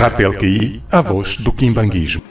Ratel QI, a voz do quimbanguismo.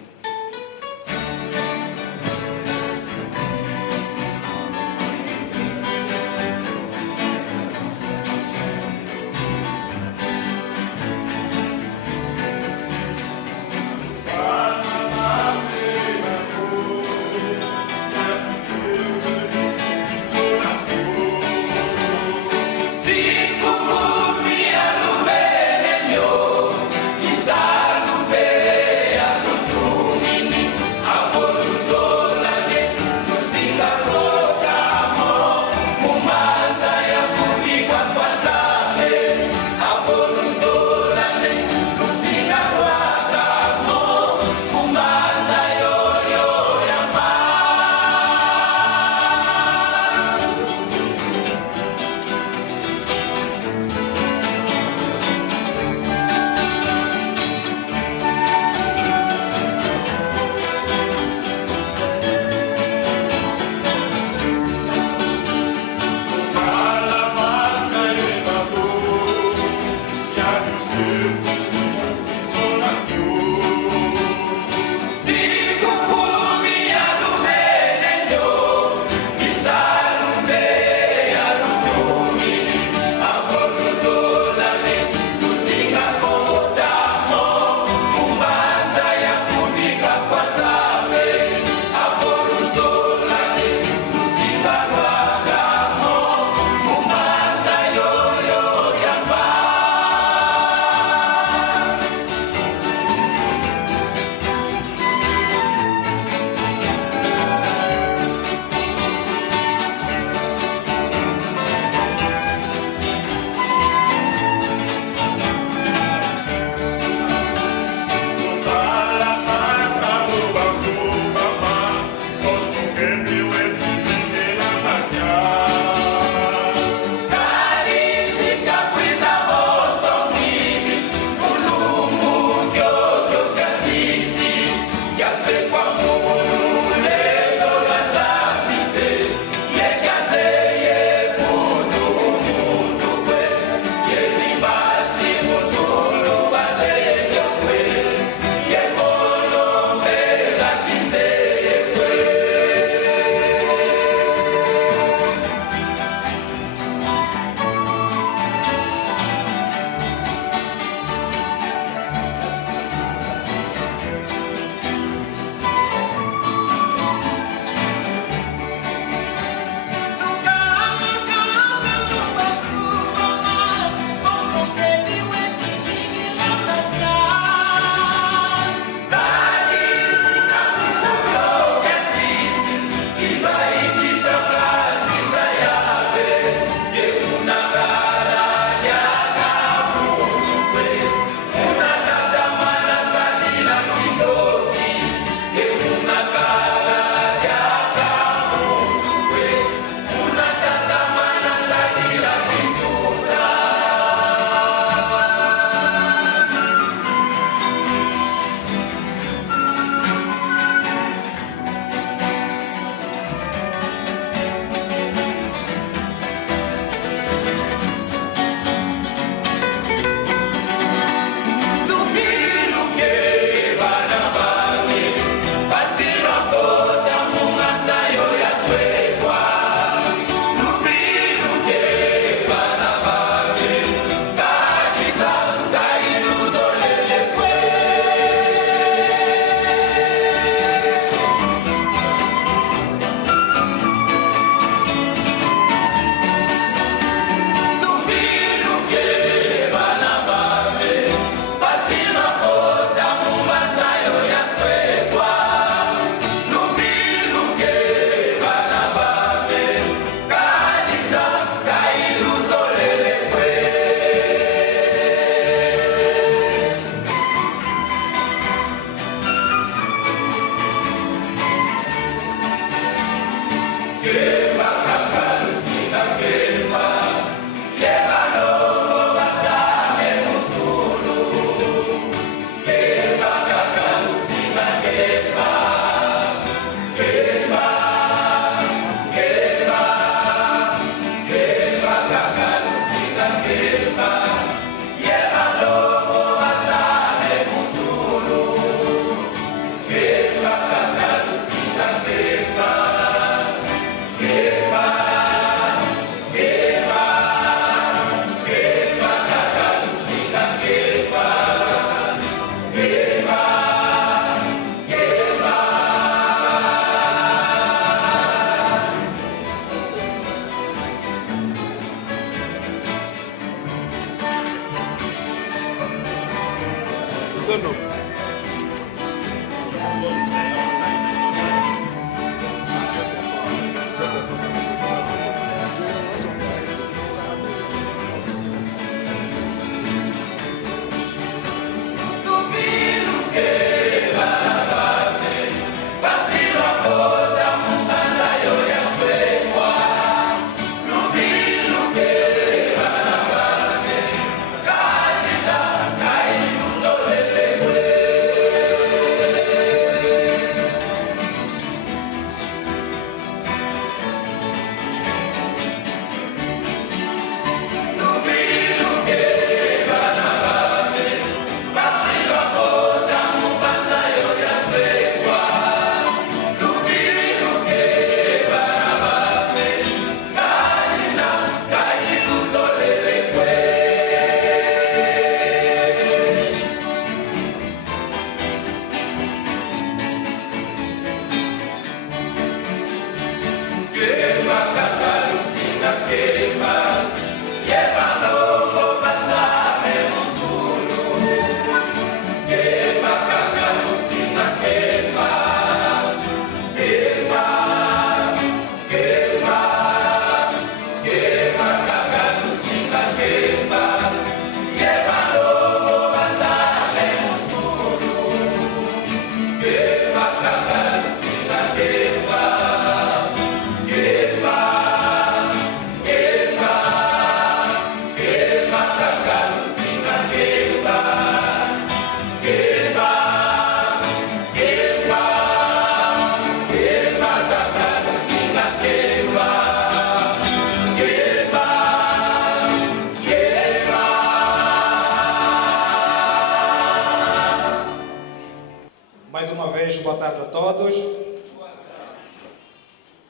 todos.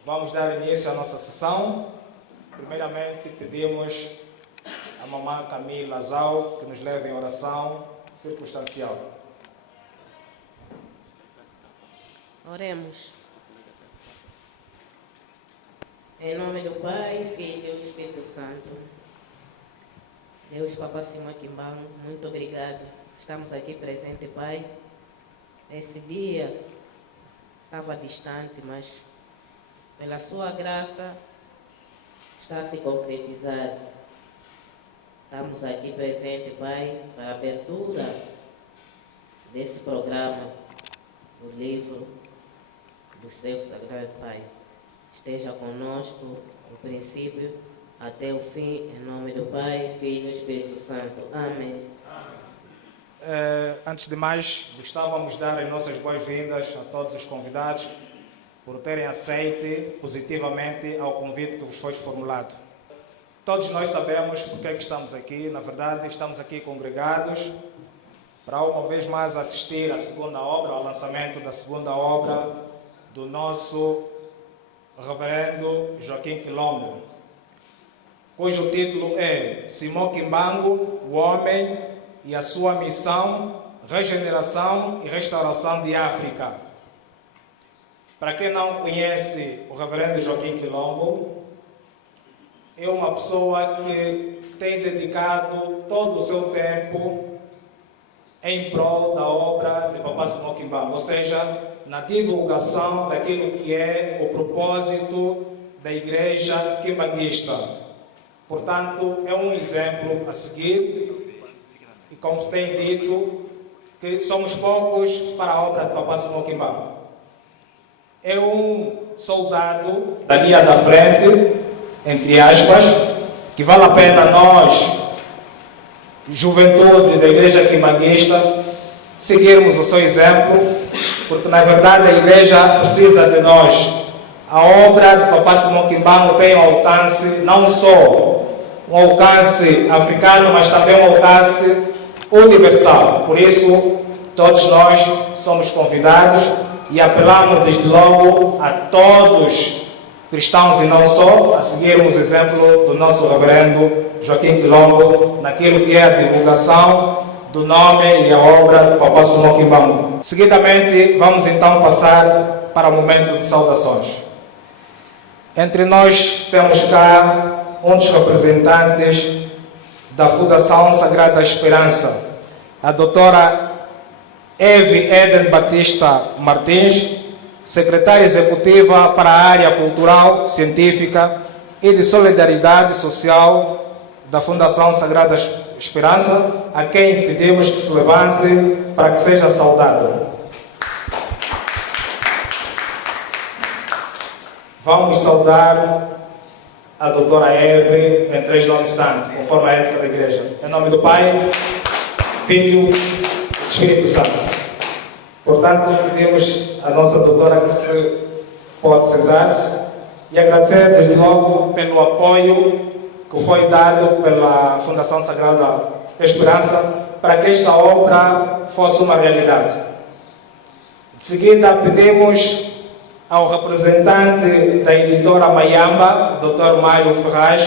Vamos dar início à nossa sessão. Primeiramente, pedimos a mamã Camila Zau que nos leve em oração circunstancial. Oremos. Em nome do Pai, Filho e Espírito Santo. Deus, Papai Simão Quimbango, muito obrigado. Estamos aqui presentes, Pai. Esse dia estava distante, mas pela sua graça está a se concretizar. Estamos aqui presentes, Pai, para a abertura desse programa, o livro do seu Sagrado Pai. Esteja conosco do princípio até o fim, em nome do Pai, Filho e Espírito Santo. Amém. Antes de mais, gostávamos de dar as nossas boas-vindas a todos os convidados por terem aceito positivamente ao convite que vos foi formulado. Todos nós sabemos porque é que estamos aqui. Na verdade, estamos aqui congregados para uma vez mais assistir à segunda obra, ao lançamento da segunda obra do nosso reverendo Joaquim Quilombo, cujo título é Simão Quimbango, o homem e a sua missão, regeneração e restauração de África. Para quem não conhece o reverendo Joaquim Quilombo, é uma pessoa que tem dedicado todo o seu tempo em prol da obra de Papai Simão Quimbango, ou seja, na divulgação daquilo que é o propósito da Igreja Quimbanguista. Portanto, é um exemplo a seguir e, como se tem dito, que somos poucos para a obra de Papai Simão Quimbango. É um soldado da linha da frente, entre aspas, que vale a pena nós, juventude da Igreja Quimbanguista, seguirmos o seu exemplo, porque na verdade a Igreja precisa de nós. A obra de Papai Simão Quimbango tem um alcance, não só um alcance africano, mas também um alcance universal. Por isso, todos nós somos convidados e apelamos desde logo a todos, cristãos e não só, a seguirmos o exemplo do nosso reverendo Joaquim Quilombo naquilo que é a divulgação do nome e a obra do Papai Simão Quimbango. Seguidamente, vamos então passar para o momento de saudações. Entre nós temos cá um dos representantes da Fundação Sagrada Esperança, a doutora Eve Eden Batista Martins, secretária executiva para a área cultural, científica e de solidariedade social da Fundação Sagrada Esperança, a quem pedimos que se levante para que seja saudado. Vamos saudar a doutora Eve em 3 nomes santos, conforme a ética da Igreja. Em nome do Pai, Filho e Espírito Santo. Portanto, pedimos à nossa doutora que se pode sentar-se e agradecer desde logo pelo apoio que foi dado pela Fundação Sagrada Esperança para que esta obra fosse uma realidade. De seguida, pedimos ao representante da editora Mayamba, Dr. Mário Ferraz,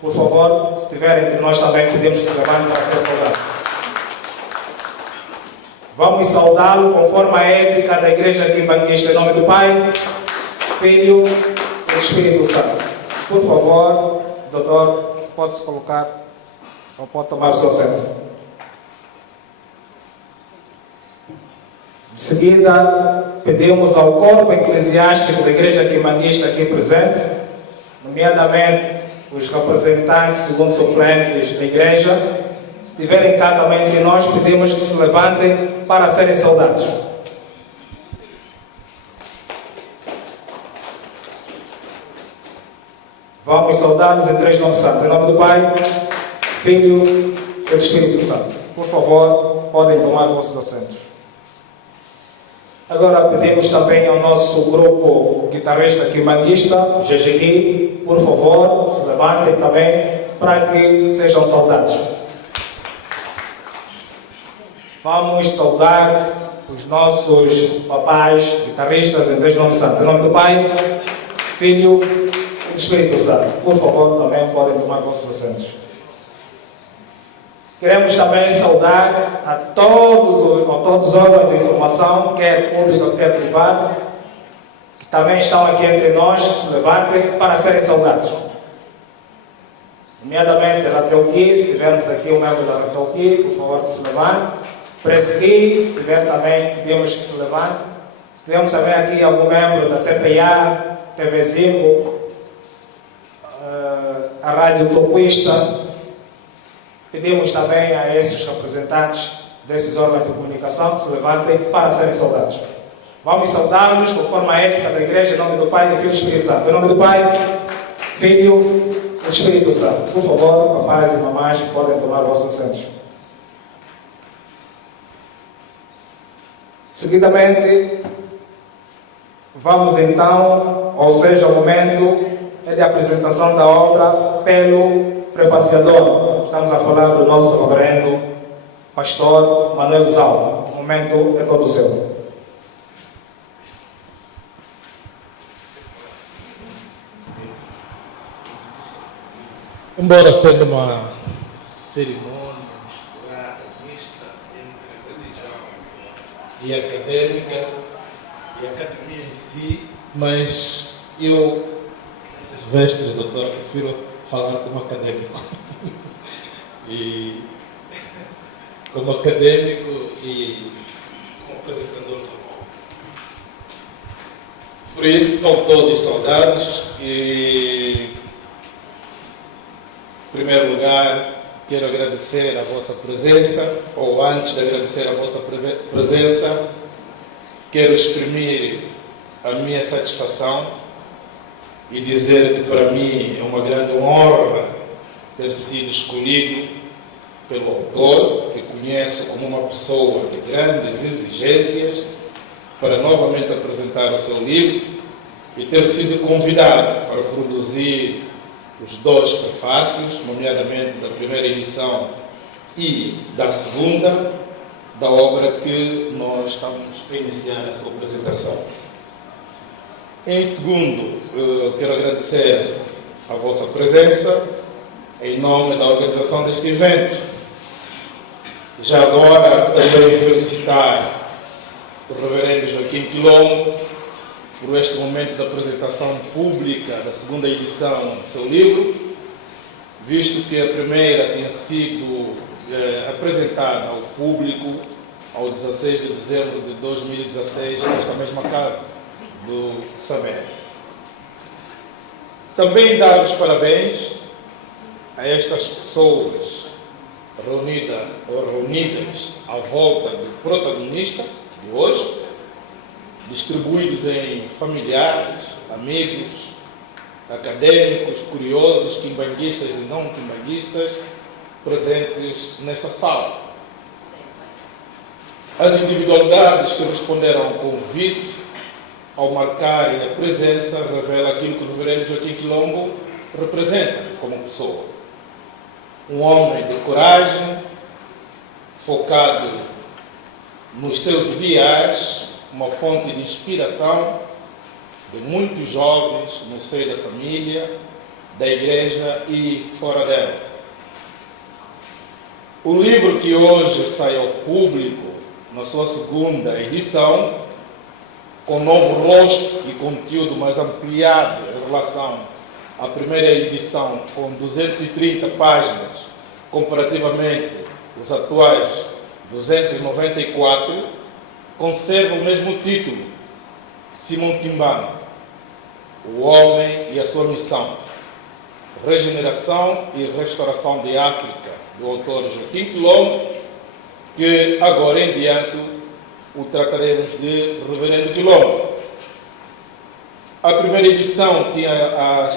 por favor, se estiver entre nós também, pedimos que se levante para ser saudado. Vamos saudá-lo conforme a ética da Igreja Quimbanguista, em nome do Pai, Filho e Espírito Santo. Por favor, doutor, pode-se colocar ou pode tomar o seu assento. De seguida, pedimos ao corpo eclesiástico da Igreja Quimbanguista aqui presente, nomeadamente os representantes, segundo suplentes da Igreja, se estiverem cá também entre nós, pedimos que se levantem para serem saudados. Vamos saudá-los em 3 nomes santos. Em nome do Pai, Filho e do Espírito Santo. Por favor, podem tomar vossos assentos. Agora pedimos também ao nosso grupo guitarrista quimbanguista, GGI, por favor, se levantem também para que sejam saudados. Vamos saudar os nossos papais, guitarristas, em três nomes santos. Em nome do Pai, Filho e do Espírito Santo. Por favor, também podem tomar vossos assentos. Queremos também saudar a todos os órgãos de informação, quer público, quer privado, que também estão aqui entre nós, que se levantem para serem saudados. Nomeadamente, Rateuqui, se tivermos aqui um membro da Rateuqui, por favor, que se levante. Presqui, se tiver também, pedimos que se levante. Se tivermos também aqui algum membro da TPA, TV Zimbo, a Rádio Toquista, pedimos também a esses representantes desses órgãos de comunicação que se levantem para serem saudados. Vamos saudá-los conforme a ética da Igreja, em nome do Pai, do Filho e do Espírito Santo. Em nome do Pai, Filho e do Espírito Santo. Por favor, papais e mamães, podem tomar vossos assentos. Seguidamente, vamos então, ou seja, o momento é de apresentação da obra pelo prefaciador. Estamos a falar do nosso reverendo pastor Manuel Zalva. O momento é todo seu. Embora sendo uma cerimônia misturada, mista entre religião e acadêmica, e a academia em si, mas eu, nessas vésperas, doutora, prefiro falar como acadêmico. E como acadêmico e como apresentador da obra. Por isso, estou todos saudades e, em primeiro lugar, quero agradecer a vossa presença, ou antes de agradecer a vossa presença, quero exprimir a minha satisfação e dizer que para mim é uma grande honra ter sido escolhido pelo autor, que conheço como uma pessoa de grandes exigências, para novamente apresentar o seu livro e ter sido convidado para produzir os dois prefácios, nomeadamente da primeira edição e da segunda, da obra que nós estamos a iniciar a sua apresentação. Em segundo, quero agradecer a vossa presença em nome da organização deste evento. Já agora também felicitar o reverendo Joaquim Quilombo por este momento da apresentação pública da segunda edição do seu livro, visto que a primeira tinha sido apresentada ao público ao 16 de dezembro de 2016 nesta mesma casa do Saber. Também dar os parabéns a estas pessoas reunidas à volta do protagonista de hoje, distribuídos em familiares, amigos, acadêmicos, curiosos, quimbanguistas e não quimbanguistas, presentes nessa sala. As individualidades que responderam ao convite, ao marcarem a presença, revela aquilo que o reverendo Joaquim Quilombo representa como pessoa. Um homem de coragem, focado nos seus ideais, uma fonte de inspiração de muitos jovens no seio da família, da igreja e fora dela. O livro que hoje sai ao público, na sua segunda edição, com novo rosto e conteúdo mais ampliado em relação à primeira edição, com 230 páginas, comparativamente os atuais 294, conserva o mesmo título, Simão Timbano, o homem e a sua missão, regeneração e restauração de África, do autor Joaquim Quilombo, que agora em diante o trataremos de Reverendo Quilombo. A primeira edição tinha a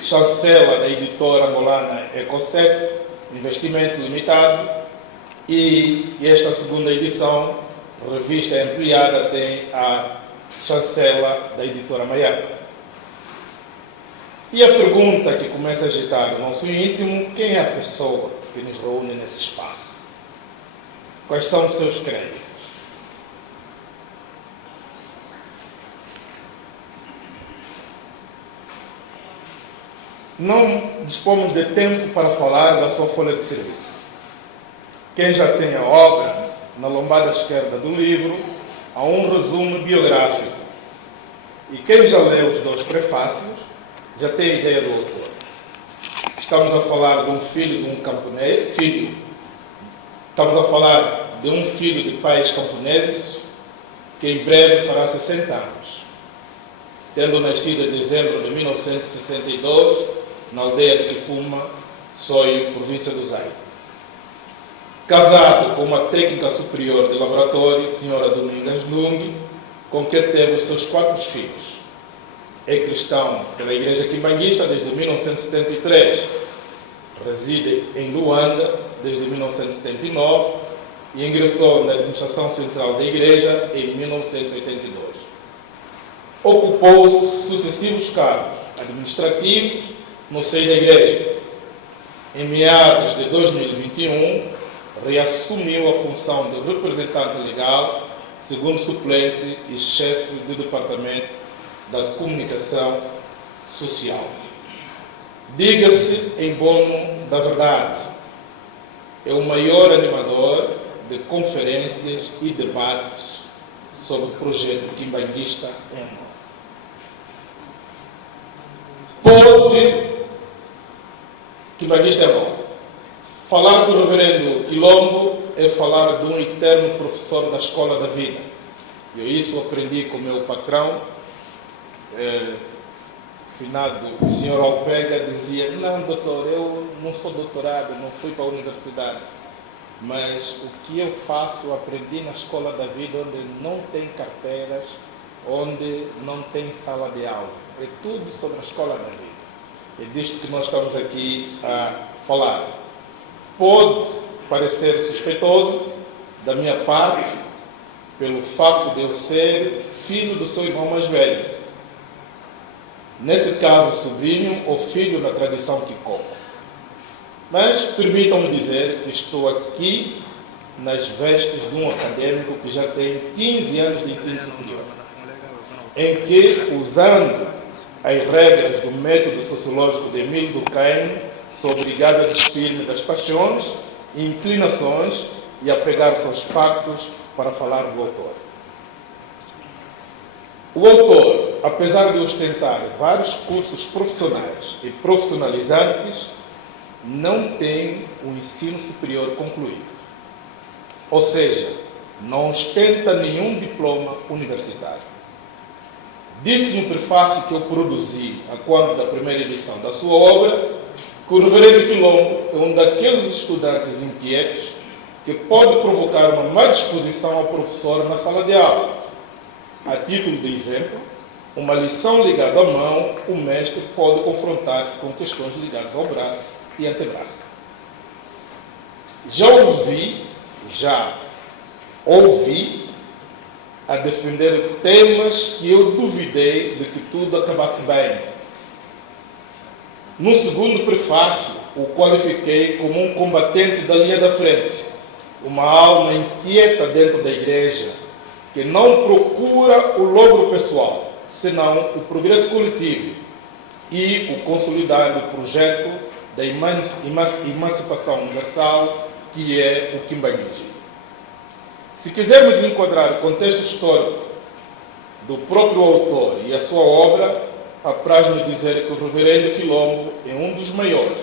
chancela da editora angolana Ecosset, Investimento Limitado, e esta segunda edição, revista ampliada, tem a chancela da editora Maiapa. E a pergunta que começa a agitar o nosso íntimo: quem é a pessoa que nos reúne nesse espaço? Quais são os seus créditos? Não dispomos de tempo para falar da sua folha de serviço. Quem já tem a obra, na lombada esquerda do livro, há um resumo biográfico. E quem já leu os 2 prefácios, já tem a ideia do autor. Estamos a falar de um filho de um camponês, estamos a falar de um filho de pais camponeses, que em breve fará 60 anos. Tendo nascido em dezembro de 1962, na aldeia de Kifuma, Soio, província do Zaire. Casado com uma técnica superior de laboratório, senhora Domingas Lung, com quem teve os seus 4 filhos. É cristão pela Igreja Quimbanguista desde 1973, reside em Luanda desde 1979 e ingressou na administração central da Igreja em 1982. Ocupou sucessivos cargos administrativos no seio da Igreja. Em meados de 2021, reassumiu a função de representante legal, segundo suplente e chefe do Departamento da Comunicação Social. Diga-se em bono da verdade, é o maior animador de conferências e debates sobre o projeto quimbanguista em Angola. Quimbanguista em Angola. Falar do reverendo Quilombo é falar de um eterno professor da escola da vida. Eu isso aprendi com o meu patrão, finado senhor Alpega, dizia: não, doutor, eu não sou doutorado, não fui para a universidade, mas o que eu faço eu aprendi na escola da vida, onde não tem carteiras, onde não tem sala de aula. É tudo sobre a escola da vida. É disto que nós estamos aqui a falar. Pode parecer suspeitoso da minha parte, pelo facto de eu ser filho do seu irmão mais velho. Nesse caso, sobrinho ou filho na tradição Kikoko. Mas permitam-me dizer que estou aqui nas vestes de um acadêmico que já tem 15 anos de ensino superior, em que, usando as regras do método sociológico de Emile Durkheim, sou obrigado a despir-me das paixões e inclinações e a pegar-se aos factos para falar do autor. O autor, apesar de ostentar vários cursos profissionais e profissionalizantes, não tem o ensino superior concluído. Ou seja, não ostenta nenhum diploma universitário. Disse no prefácio que eu produzi, a quando da primeira edição da sua obra, que o reverendo Quilombo é um daqueles estudantes inquietos que pode provocar uma má disposição ao professor na sala de aula. A título de exemplo, uma lição ligada à mão, o mestre pode confrontar-se com questões ligadas ao braço e antebraço. Já ouvi a defender temas que eu duvidei de que tudo acabasse bem. No segundo prefácio, o qualifiquei como um combatente da linha da frente, uma alma inquieta dentro da igreja, que não procura o logro pessoal, senão o progresso coletivo e o consolidar do projeto da emancipação universal, que é o quimbanguismo. Se quisermos enquadrar o contexto histórico do próprio autor e a sua obra, apraz-me dizer que o reverendo Quilombo é um dos maiores,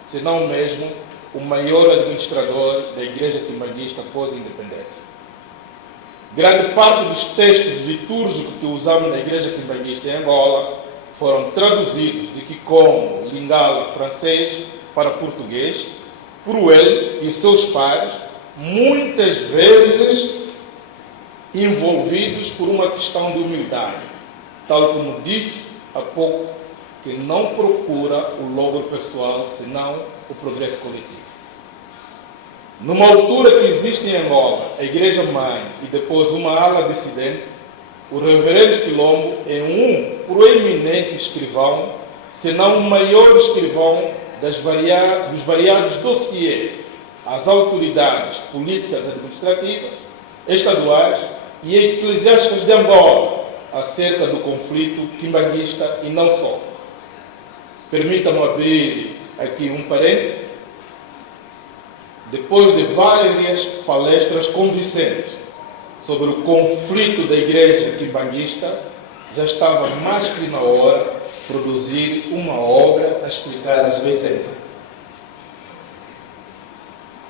se não mesmo o maior administrador da Igreja Quimbanguista pós-independência. Grande parte dos textos litúrgicos que usamos na Igreja Quimbanguista em Angola foram traduzidos de Kikongo, Lingala, francês para português, por ele e seus pares, muitas vezes envolvidos por uma questão de humildade, tal como disse há pouco, que não procura o logro pessoal, senão o progresso coletivo. Numa altura que existe em Angola a Igreja-Mãe e depois uma ala dissidente, o reverendo Quilombo é um proeminente escrivão, se não o maior escrivão dos variados dossiês às autoridades políticas e administrativas, estaduais e eclesiásticas de Angola acerca do conflito quimbanguista e não só. Permitam-me abrir aqui um parênteses. Depois de várias palestras convincentes sobre o conflito da igreja quimbanguista, já estava mais que na hora de produzir uma obra a explicar as licenças.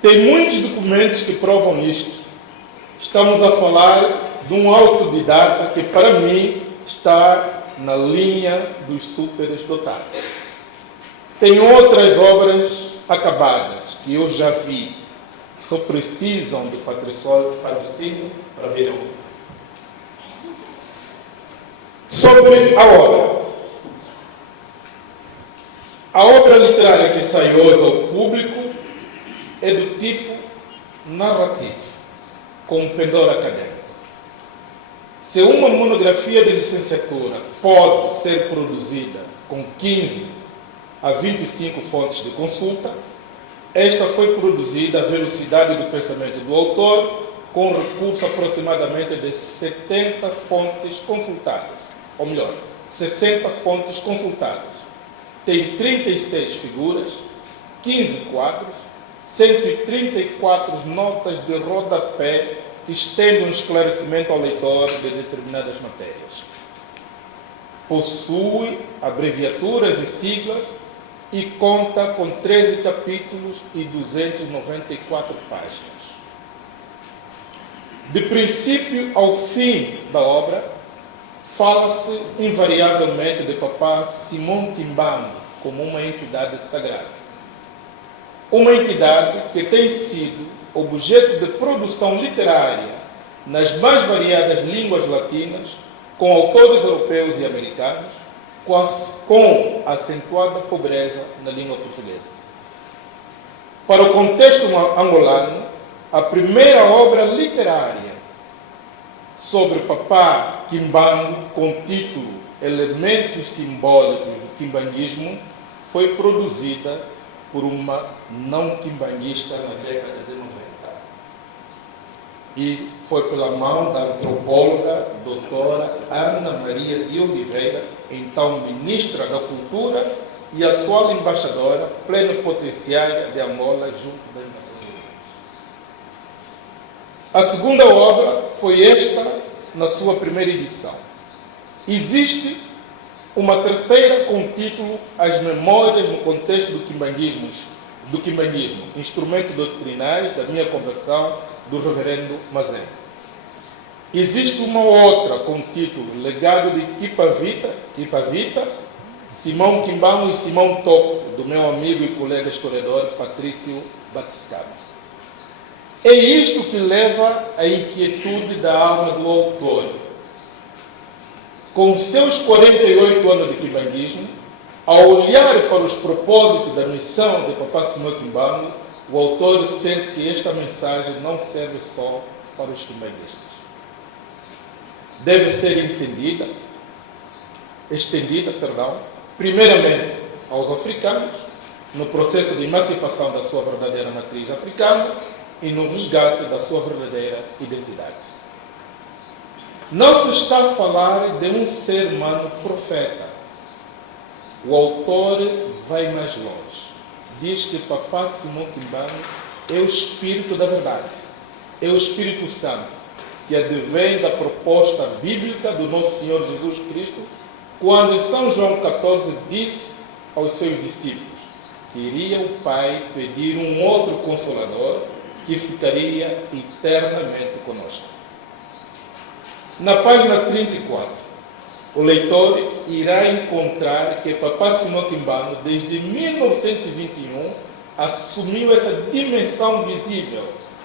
Tem muitos documentos que provam isto. Estamos a falar de um autodidata que, para mim, está na linha dos superes dotados. Tem outras obras acabadas que eu já vi, que só precisam de patrocínio para ver. Sobre a obra. A obra literária que sai hoje ao público é do tipo narrativo, com pendor acadêmico. Se uma monografia de licenciatura pode ser produzida com 15 a 25 fontes de consulta, esta foi produzida à velocidade do pensamento do autor, com recurso aproximadamente de 70 fontes consultadas, ou melhor, 60 fontes consultadas. Tem 36 figuras, 15 quadros, 134 notas de rodapé que estendem um esclarecimento ao leitor de determinadas matérias. Possui abreviaturas e siglas e conta com 13 capítulos e 294 páginas. De princípio ao fim da obra, fala-se invariavelmente de Papá Simão Kimbangu como uma entidade sagrada. Uma entidade que tem sido objeto de produção literária nas mais variadas línguas latinas, com autores europeus e americanos, com acentuada pobreza na língua portuguesa. Para o contexto angolano, a primeira obra literária sobre Papá Kimbangu, com título Elementos Simbólicos do Quimbanguismo, foi produzida por uma não quimbanguista na década de 90. E foi pela mão da antropóloga doutora Ana Maria de Oliveira, então ministra da Cultura e atual embaixadora plenipotenciária de Angola junto da Nações Unidas. A segunda obra foi esta, na sua primeira edição. Existe uma terceira com o título As Memórias no Contexto do Quimbanguismo, Instrumentos Doutrinários da Minha Conversão, do Reverendo Mazembe. Existe uma outra com o título Legado de Kipavita, Simão Kimbangu e Simão Toco, do meu amigo e colega historiador Patrício Batiscama. É isto que leva à inquietude da alma do autor. Com seus 48 anos de quimbanguismo, ao olhar para os propósitos da missão de Papá Simão Kimbangu, o autor sente que esta mensagem não serve só para os quimbanguistas. Deve ser estendida, primeiramente aos africanos, no processo de emancipação da sua verdadeira matriz africana e no resgate da sua verdadeira identidade. Não se está a falar de um ser humano profeta. O autor vai mais longe. Diz que Papá Simão Kimbangu é o Espírito da verdade, é o Espírito Santo, que advém da proposta bíblica do nosso Senhor Jesus Cristo, quando em São João 14 disse aos seus discípulos que iria o Pai pedir um outro Consolador que ficaria eternamente conosco. Na página 34, o leitor irá encontrar que Papá Simão Kimbangu, desde 1921, assumiu essa dimensão visível,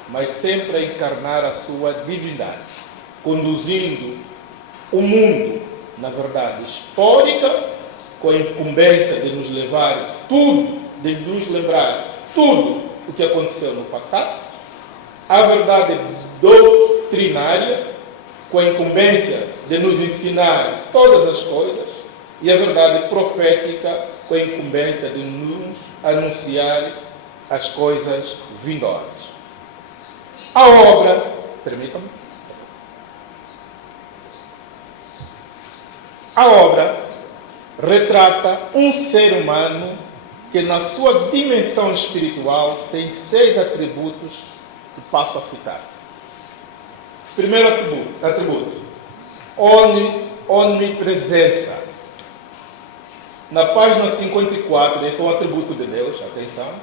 mas sempre a encarnar a sua divindade, conduzindo o mundo, na verdade histórica, com a incumbência de nos levar tudo, de nos lembrar tudo o que aconteceu no passado, a verdade doutrinária, com a incumbência de nos ensinar todas as coisas, e a verdade profética, com a incumbência de nos anunciar as coisas vindouras. A obra, permitam-me, a obra retrata um ser humano que na sua dimensão espiritual tem 6 atributos que passo a citar. Primeiro atributo, onipresença. Na página 54, esse é um atributo de Deus, atenção.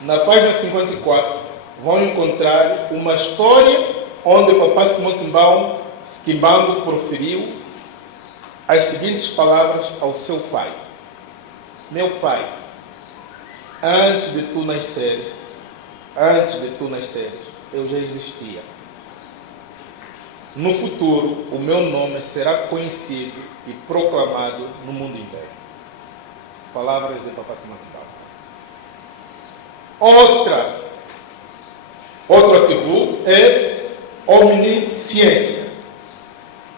Na página 54, vão encontrar uma história onde Papá Simão Kimbangu proferiu as seguintes palavras ao seu pai: meu pai, antes de tu nasceres, eu já existia. No futuro, o meu nome será conhecido e proclamado no mundo inteiro. Palavras de Papá Simão Kimbangu. Outro atributo é omnisciência.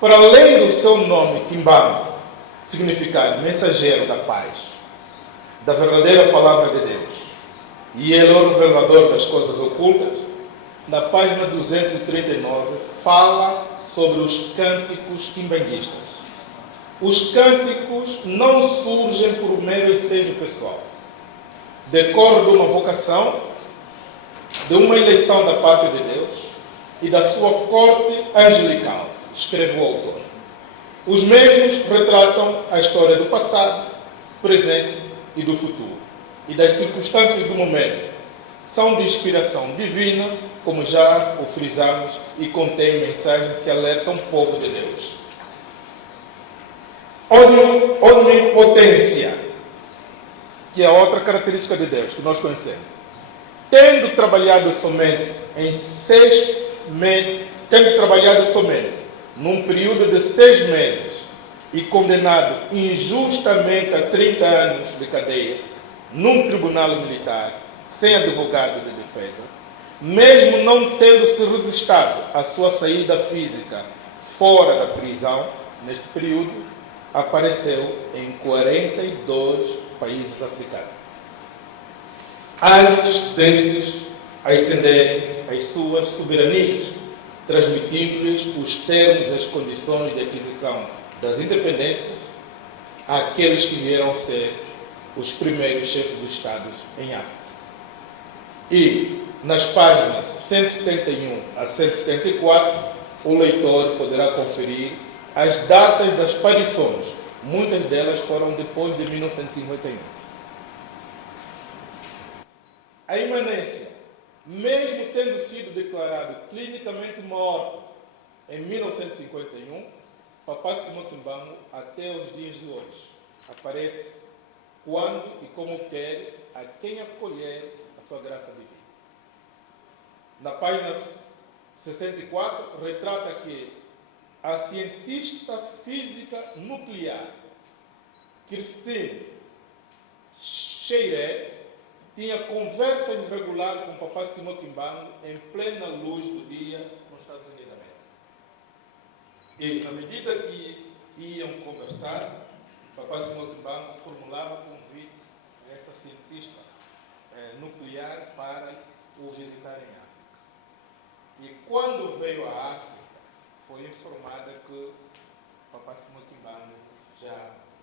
Para além do seu nome, Kimbangu, significar mensageiro da paz, da verdadeira palavra de Deus, e ele é o revelador das coisas ocultas, na página 239 fala sobre os cânticos quimbanguistas. Os cânticos não surgem por mero ensejo pessoal. Decorrem de uma vocação, de uma eleição da parte de Deus e da sua corte angelical, escreve o autor. Os mesmos retratam a história do passado, presente e do futuro, e das circunstâncias do momento. São de inspiração divina, como já o frisamos, e contém mensagem que alertam o povo de Deus. Onipotência, que é outra característica de Deus que nós conhecemos. Tendo trabalhado somente num período de 6 meses e condenado injustamente a 30 anos de cadeia num tribunal militar, sem advogado de defesa, mesmo não tendo se registrado a sua saída física fora da prisão, neste período, apareceu em 42 países africanos. Antes destes ascenderem as suas soberanias, transmitindo-lhes os termos e as condições de aquisição das independências àqueles que vieram ser os primeiros chefes de Estados em África. E, nas páginas 171 a 174, o leitor poderá conferir as datas das aparições. Muitas delas foram depois de 1951. A imanência, mesmo tendo sido declarado clinicamente morto em 1951, Papá Simão Kimbangu, até os dias de hoje, aparece quando e como quer a quem acolher a sua graça divina. Na página 64, retrata que a cientista física nuclear Christine Cheire tinha conversas regulares com Papá Simão Kimbangu em plena luz do dia nos Estados Unidos da América. E, na medida que iam conversar, Papá Simão Kimbangu formulava convite a essa cientista nuclear para o visitar em África. E quando veio à África, foi informada que Papá Simão Kimbangu já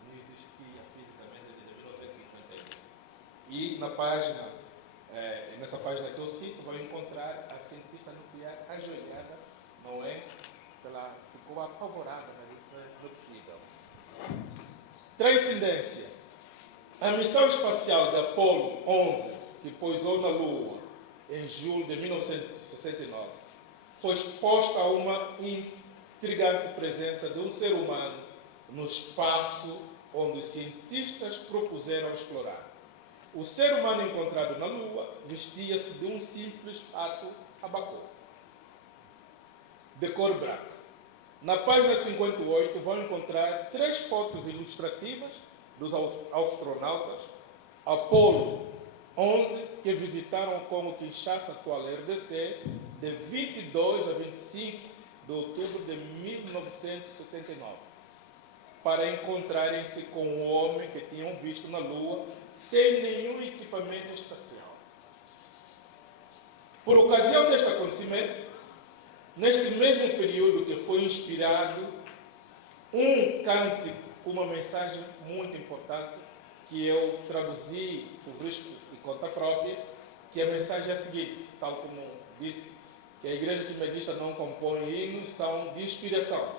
não existia fisicamente desde 1951. E nessa página que eu cito, vai encontrar a cientista nuclear ajoelhada, não é? Ela ficou apavorada, mas isso não é possível. Transcendência. A missão espacial de Apolo 11, que pousou na Lua em julho de 1969, foi exposta a uma intrigante presença de um ser humano no espaço onde os cientistas propuseram explorar. O ser humano encontrado na Lua vestia-se de um simples fato abacô, de cor branca. Na página 58 vão encontrar 3 fotos ilustrativas dos astronautas Apolo 11, que visitaram o Congo Kinshasa, atual RDC, de 22 a 25 de outubro de 1969, para encontrarem-se com um homem que tinham visto na Lua sem nenhum equipamento espacial. Por ocasião deste acontecimento, neste mesmo período que foi inspirado um cântico com uma mensagem muito importante, que eu traduzi por risco e conta própria, que a mensagem é a seguinte, tal como disse, que a Igreja Quimbandista não compõe hinos, são de inspiração.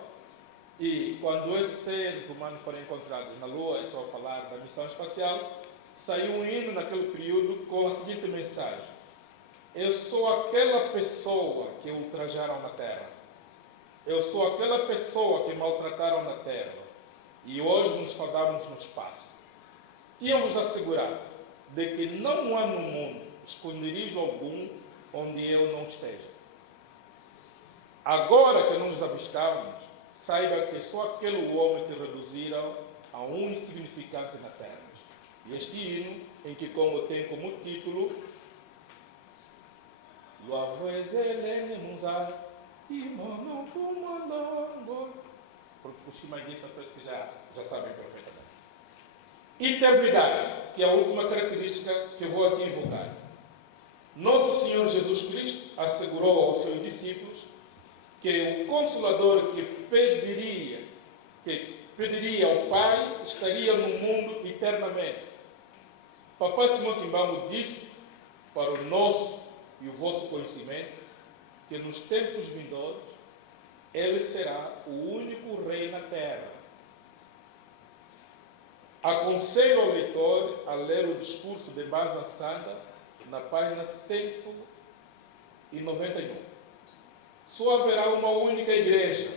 E quando esses seres humanos foram encontrados na Lua, estou a falar da missão espacial, saiu um hino naquele período com a seguinte mensagem: eu sou aquela pessoa que ultrajaram na Terra. Eu sou aquela pessoa que maltrataram na Terra. E hoje nos saudamos no espaço. Tínhamos assegurado de que não há no mundo esconderijo algum onde eu não esteja. Agora que nos avistamos, saiba que sou aquele homem que reduziram a um insignificante na Terra. E este hino, em que tem como título Loavoezele Musa e não fumando. Os quimbandistas penso que já sabem perfeitamente. Eternidade, que é a última característica que eu vou aqui invocar. Nosso Senhor Jesus Cristo assegurou aos seus discípulos que o Consolador que pediria ao Pai estaria no mundo eternamente. Papai Simão Kimbangu disse para o nosso e o vosso conhecimento que nos tempos vindouros ele será o único rei na terra. Aconselho ao leitor a ler o discurso de Mbanza Sanda na página 191. Só haverá uma única igreja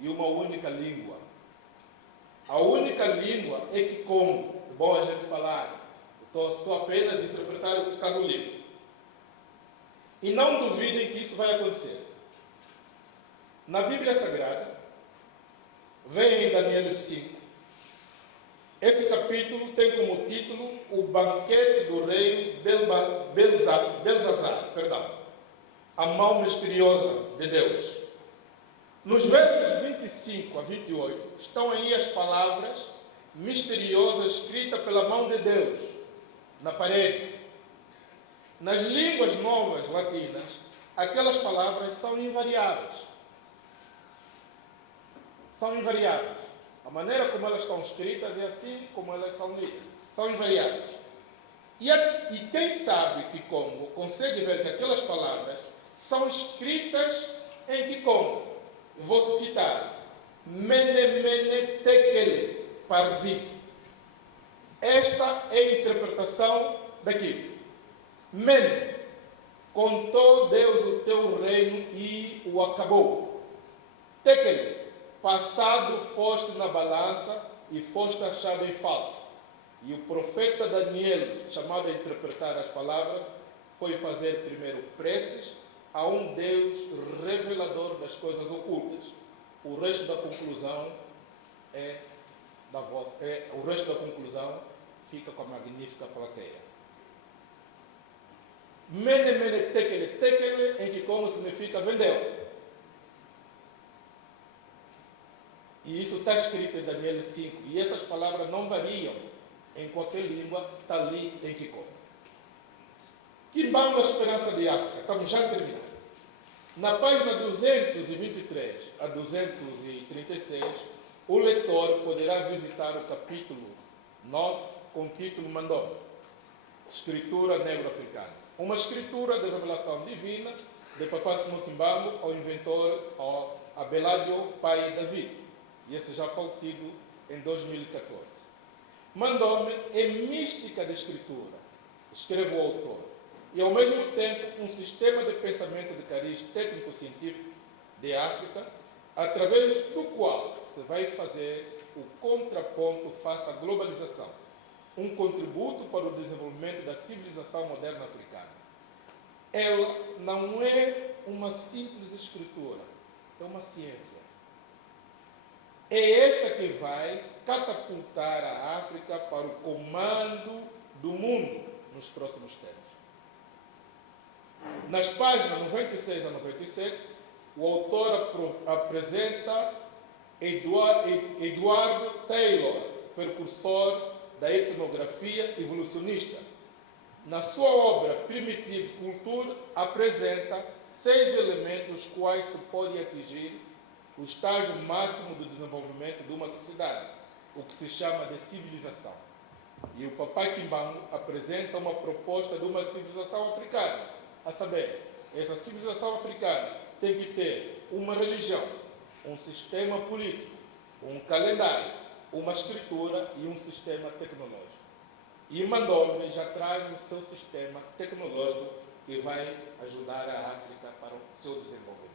e uma única língua. A única língua é que, como é bom a gente falar, estou só apenas interpretar o que está no livro. E não duvidem que isso vai acontecer. Na Bíblia Sagrada, vem em Daniel 5. Esse capítulo tem como título o banquete do rei Belzazar, a mão misteriosa de Deus. Nos versos 25 a 28 estão aí as palavras misteriosas escritas pela mão de Deus na parede. Nas línguas novas latinas, aquelas palavras são invariáveis. São invariáveis. A maneira como elas estão escritas é assim como elas são lidas. São invariáveis. E quem sabe que Congo consegue ver que aquelas palavras são escritas em que Congo? Vou citar. Mene mene tekele parzi. Esta é a interpretação daquilo. Mene, contou Deus o teu reino e o acabou. Tekele, passado foste na balança e foste achado em falta. E o profeta Daniel, chamado a interpretar as palavras, foi fazer primeiro preces a um Deus revelador das coisas ocultas. O resto da conclusão o resto da conclusão fica com a magnífica plateia. Mene mene tekele, tekele, em que como significa vendeu. E isso está escrito em Daniel 5. E essas palavras não variam em qualquer língua, está ali em Kiko. Kimbangu, a esperança de África. Estamos já terminando. Na página 223 a 236, o leitor poderá visitar o capítulo 9 com o título Mandoma, Escritura Negro-Africana. Uma escritura de revelação divina de Papai Simão Kimbangu ao inventor Abelardo Pai David. E esse já falecido em 2014. Mandome é mística de escritura, escreve o autor, e ao mesmo tempo um sistema de pensamento de cariz técnico-científico de África, através do qual se vai fazer o contraponto face à globalização, um contributo para o desenvolvimento da civilização moderna africana. Ela não é uma simples escritura, é uma ciência. É esta que vai catapultar a África para o comando do mundo nos próximos tempos. Nas páginas 96 a 97, o autor apresenta Edward Taylor, precursor da etnografia evolucionista. na sua obra Primitive Culture, apresenta 6 elementos os quais se pode atingir o estágio máximo do desenvolvimento de uma sociedade, o que se chama de civilização. E o Papai Kimbangu apresenta uma proposta de uma civilização africana, a saber, essa civilização africana tem que ter uma religião, um sistema político, um calendário, uma escritura e um sistema tecnológico. E Mandombe já traz o seu sistema tecnológico que vai ajudar a África para o seu desenvolvimento.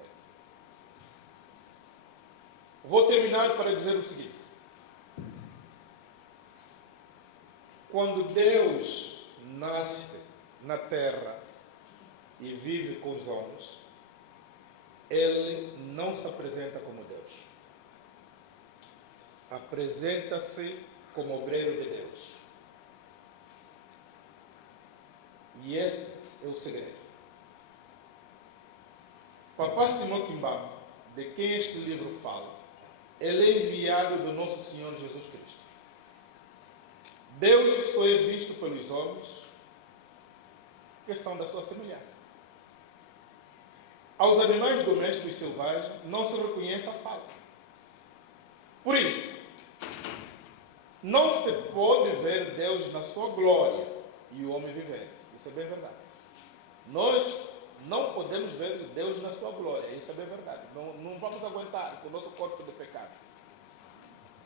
Vou terminar para dizer o seguinte. Quando Deus nasce na terra e vive com os homens, Ele não se apresenta como Deus. Apresenta-se como obreiro de Deus. E esse é o segredo. Papá Simão Kimbangu, de quem este livro fala, ele é enviado do nosso Senhor Jesus Cristo. Deus só é visto pelos homens que são da sua semelhança. Aos animais domésticos e selvagens não se reconhece a fala. Por isso, não se pode ver Deus na sua glória e o homem viver. Isso é bem verdade. Nós não podemos ver Deus na sua glória. Isso é bem verdade. Não vamos aguentar com o nosso corpo de pecado.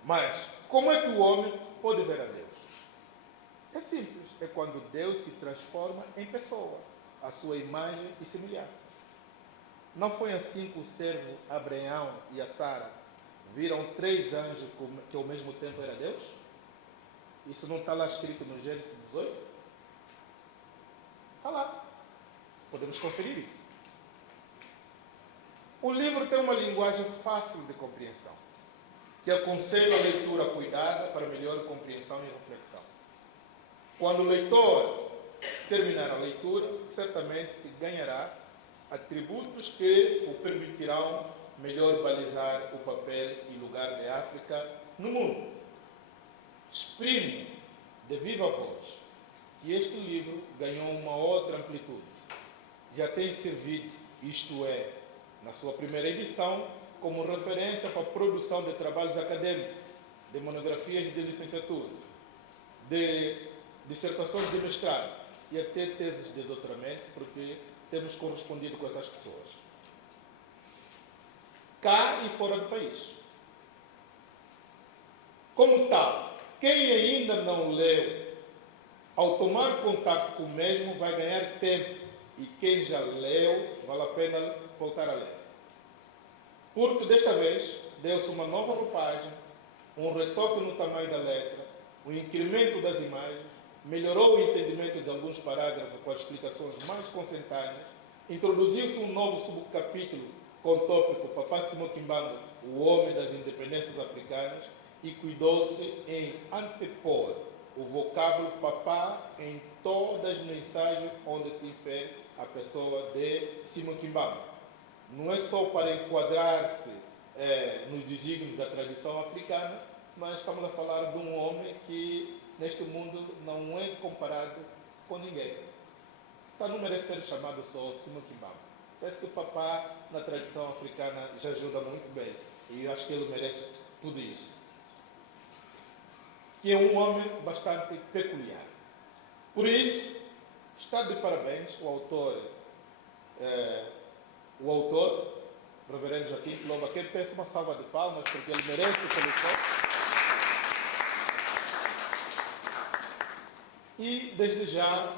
Mas, como é que o homem pode ver a Deus? É simples. É quando Deus se transforma em pessoa, a sua imagem e semelhança. Não foi assim que o servo Abraão e a Sara viram 3 anjos que ao mesmo tempo era Deus? Isso não está lá escrito no Gênesis 18? Está lá. Podemos conferir isso. O livro tem uma linguagem fácil de compreensão, que aconselho a leitura cuidada para melhor compreensão e reflexão. Quando o leitor terminar a leitura, certamente que ganhará atributos que o permitirão melhor balizar o papel e lugar da África no mundo. Exprimo de viva voz que este livro ganhou uma outra amplitude. Já tem servido, isto é, na sua primeira edição, como referência para a produção de trabalhos acadêmicos, de monografias de licenciatura, de dissertações de mestrado e até teses de doutoramento, porque temos correspondido com essas pessoas. Cá e fora do país. Como tal, quem ainda não leu, ao tomar contato com o mesmo, vai ganhar tempo. E quem já leu, vale a pena voltar a ler. Porque desta vez deu-se uma nova roupagem, um retoque no tamanho da letra, um incremento das imagens, melhorou o entendimento de alguns parágrafos com as explicações mais consentâneas, introduziu-se um novo subcapítulo com o tópico Papá Simão Kimbangu, o homem das independências africanas, e cuidou-se em antepor o vocábulo papá em todas as mensagens onde se infere a pessoa de Simão Kimbangu. Não é só para enquadrar-se nos desígnios da tradição africana, mas estamos a falar de um homem que neste mundo não é comparado com ninguém. Então não merece ser chamado só Simão Kimbangu. Parece que o papá na tradição africana já ajuda muito bem e eu acho que ele merece tudo isso. Que é um homem bastante peculiar. Por isso, está de parabéns o autor, Reverendo Joaquim Quilomba, que peço uma salva de palmas, porque ele merece pelo esforço. E, desde já,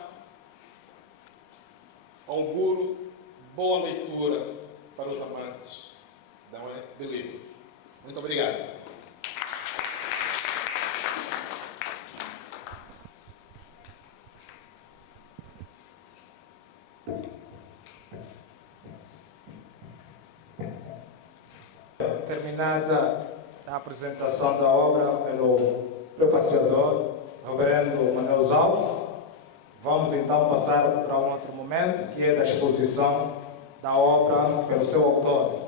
auguro boa leitura para os amantes de livros. Muito obrigado. Terminada a apresentação da obra pelo prefaciador, Reverendo Manuel Zau, vamos então passar para um outro momento, que é da exposição da obra pelo seu autor.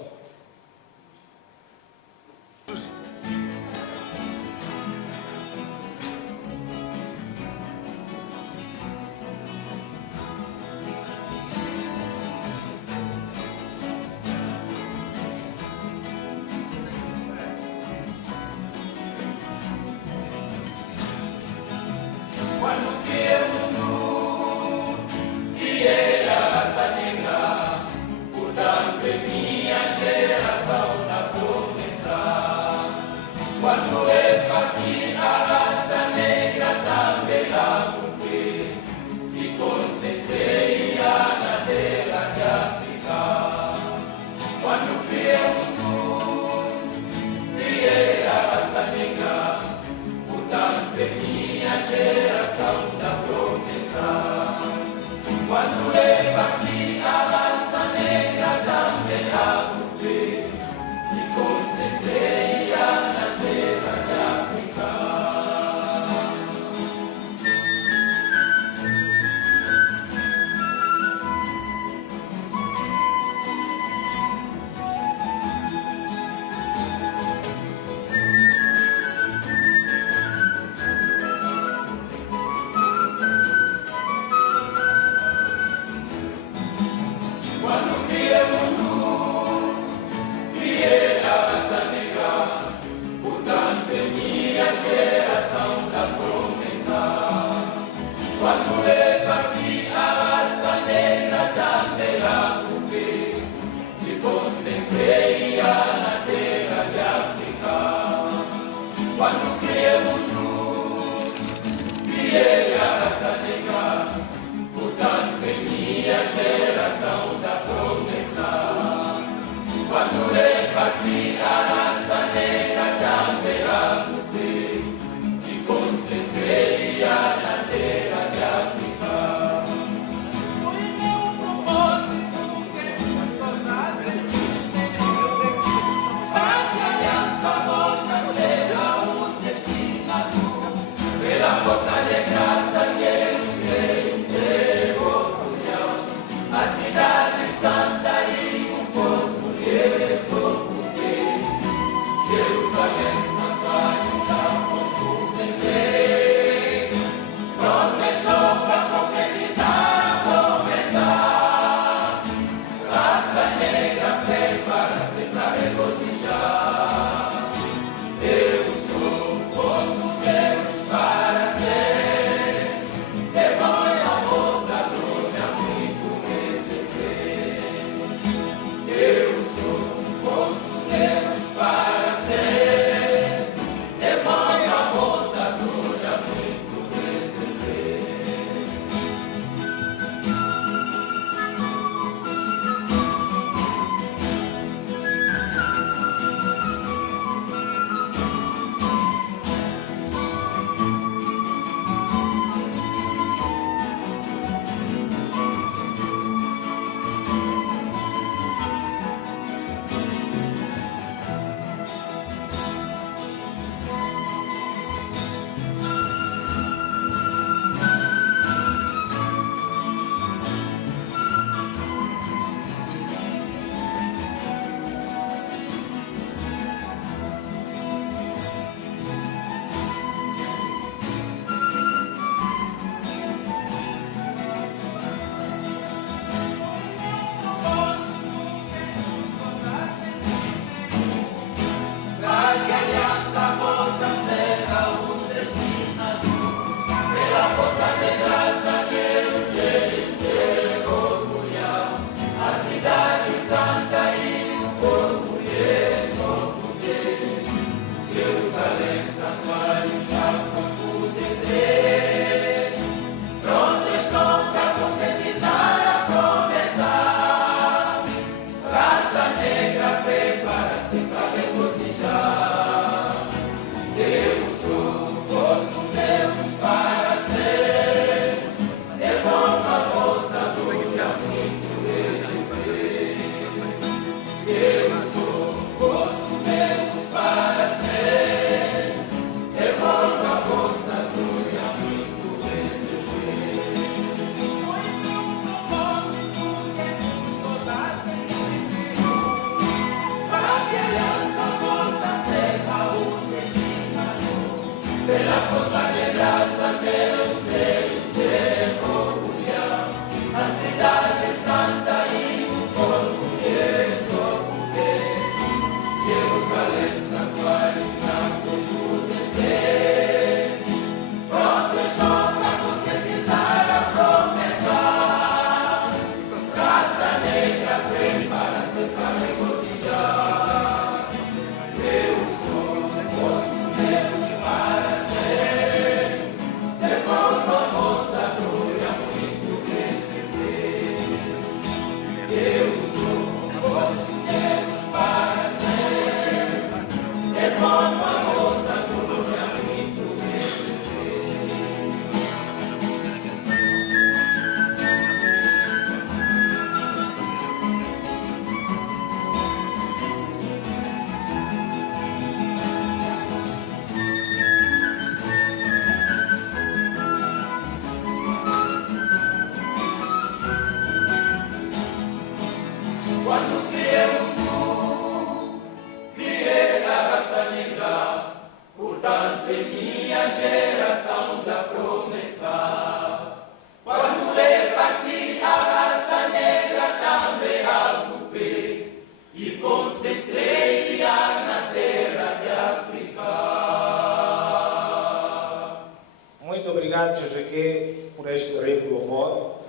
Muito obrigado, GGQ, por este rico louvor.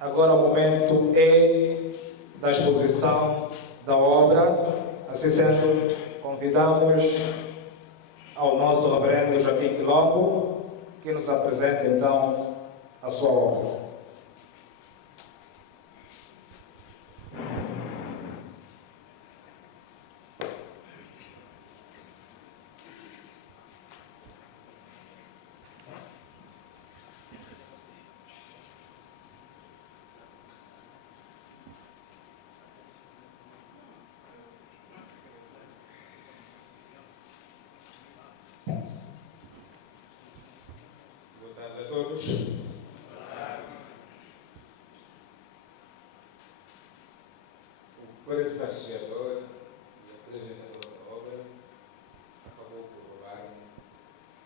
Agora o momento é da exposição da obra. Assim sendo, convidamos ao nosso reverendo Joaquim Quilombo, que nos apresenta então a sua obra. Boa tarde a todos. O prefaciador e apresentador da obra acabou por roubar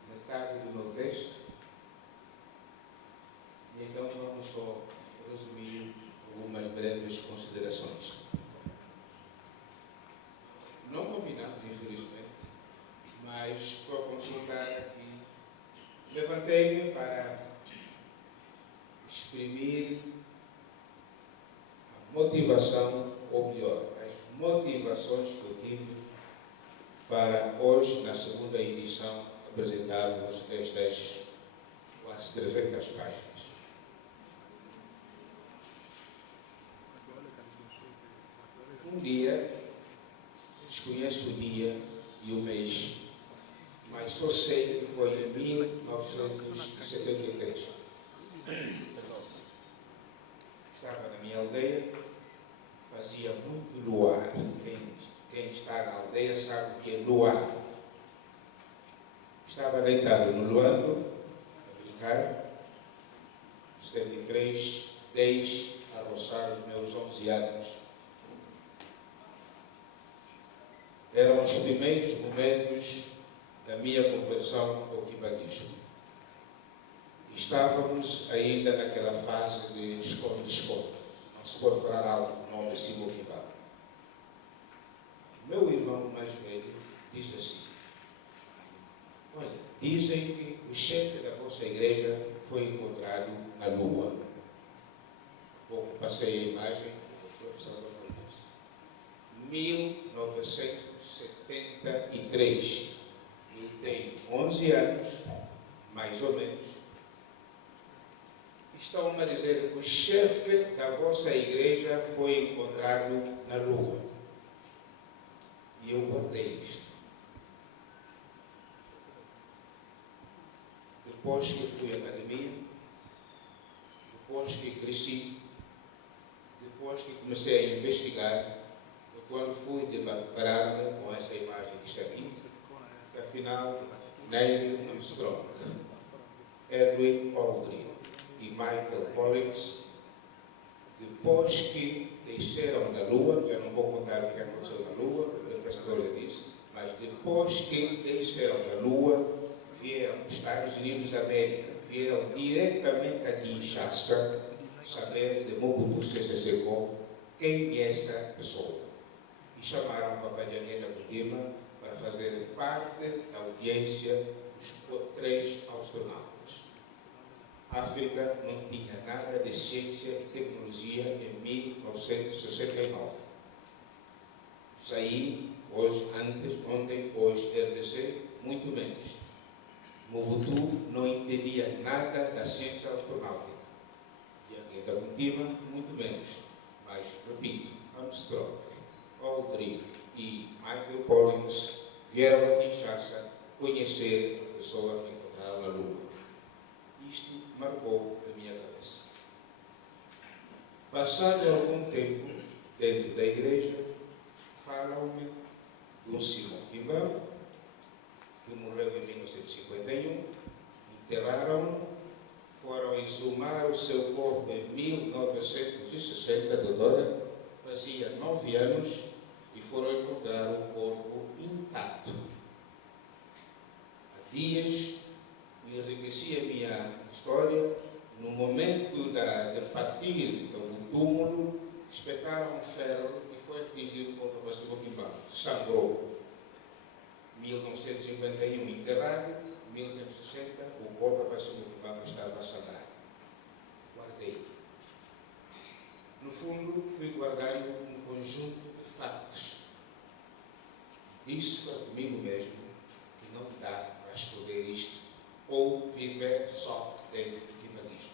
metade do meu texto, e então vamos só resumir algumas breves considerações. Não combinamos, infelizmente, mas estou a consultar aqui. Levantei-me para exprimir a motivação, ou melhor, as motivações que eu tive para hoje, na segunda edição, apresentar-vos estas quase 300 páginas. Um dia, desconheço o dia e o mês, mas só sei que foi em 1973. Estava na minha aldeia, fazia muito luar. Quem está na aldeia sabe o que é luar. Estava deitado no luando, a brincar, 73, 10, a roçar os meus 11 anos. Eram os primeiros momentos da minha conversão ao quimbanguismo. Estávamos ainda naquela fase de esconde-esconde. Não se pode falar algo no nome de Simão Quimbangue. Meu irmão mais velho diz assim: olha, dizem que o chefe da vossa igreja foi encontrado na Lua. Pouco passei a imagem do professor da Fluminense. 1973. Eu tenho 11 anos, mais ou menos. Estão-me a dizer que o chefe da vossa igreja foi encontrado na Lua. E eu guardei isto. Depois que fui à academia, depois que cresci, depois que comecei a investigar, foi quando fui deparar-me com essa imagem que está aqui, que afinal, Neil Armstrong, Edwin Aldrin e Michael Collins, depois que desceram da Lua, já não vou contar o que aconteceu na Lua, porque a história diz, mas depois que desceram da Lua, vieram dos Estados Unidos da América, vieram diretamente a Kinshasa saber de Mobutu Sese Seko quem é esta pessoa. E chamaram Papa Janeta Budima para fazer parte da audiência dos 3 astronautas. A África não tinha nada de ciência e tecnologia em 1969. Saí hoje, ontem, hoje, RDC, muito menos. Mobutu não entendia nada da ciência astronáutica. E a Gueda Budima, muito menos. Mas, repito, Armstrong, Aldrin e Michael Collins vieram a Kinshasa conhecer a pessoa que encontraram na Lua. Isto marcou a minha cabeça. Passado algum tempo, dentro da igreja, falam-me de um Simão Quimbangue, que morreu em 1951, enterraram-no, foram exumar o seu corpo em 1960, Dodora, fazia 9 anos, e foram encontrar o corpo intacto. Há dias, enriqueci a minha história, no momento de partir do túmulo, espetaram um ferro e foi atingido por o Vasco Quimbangue. Sangrou. 1951 enterrado, 1960 o corpo do Vasco Quimbangue estava a sangrar. Guardei. No fundo, fui guardando um conjunto de fatos. Disse para comigo mesmo que não dá para escolher isto ou viver só dentro do quimbanguismo.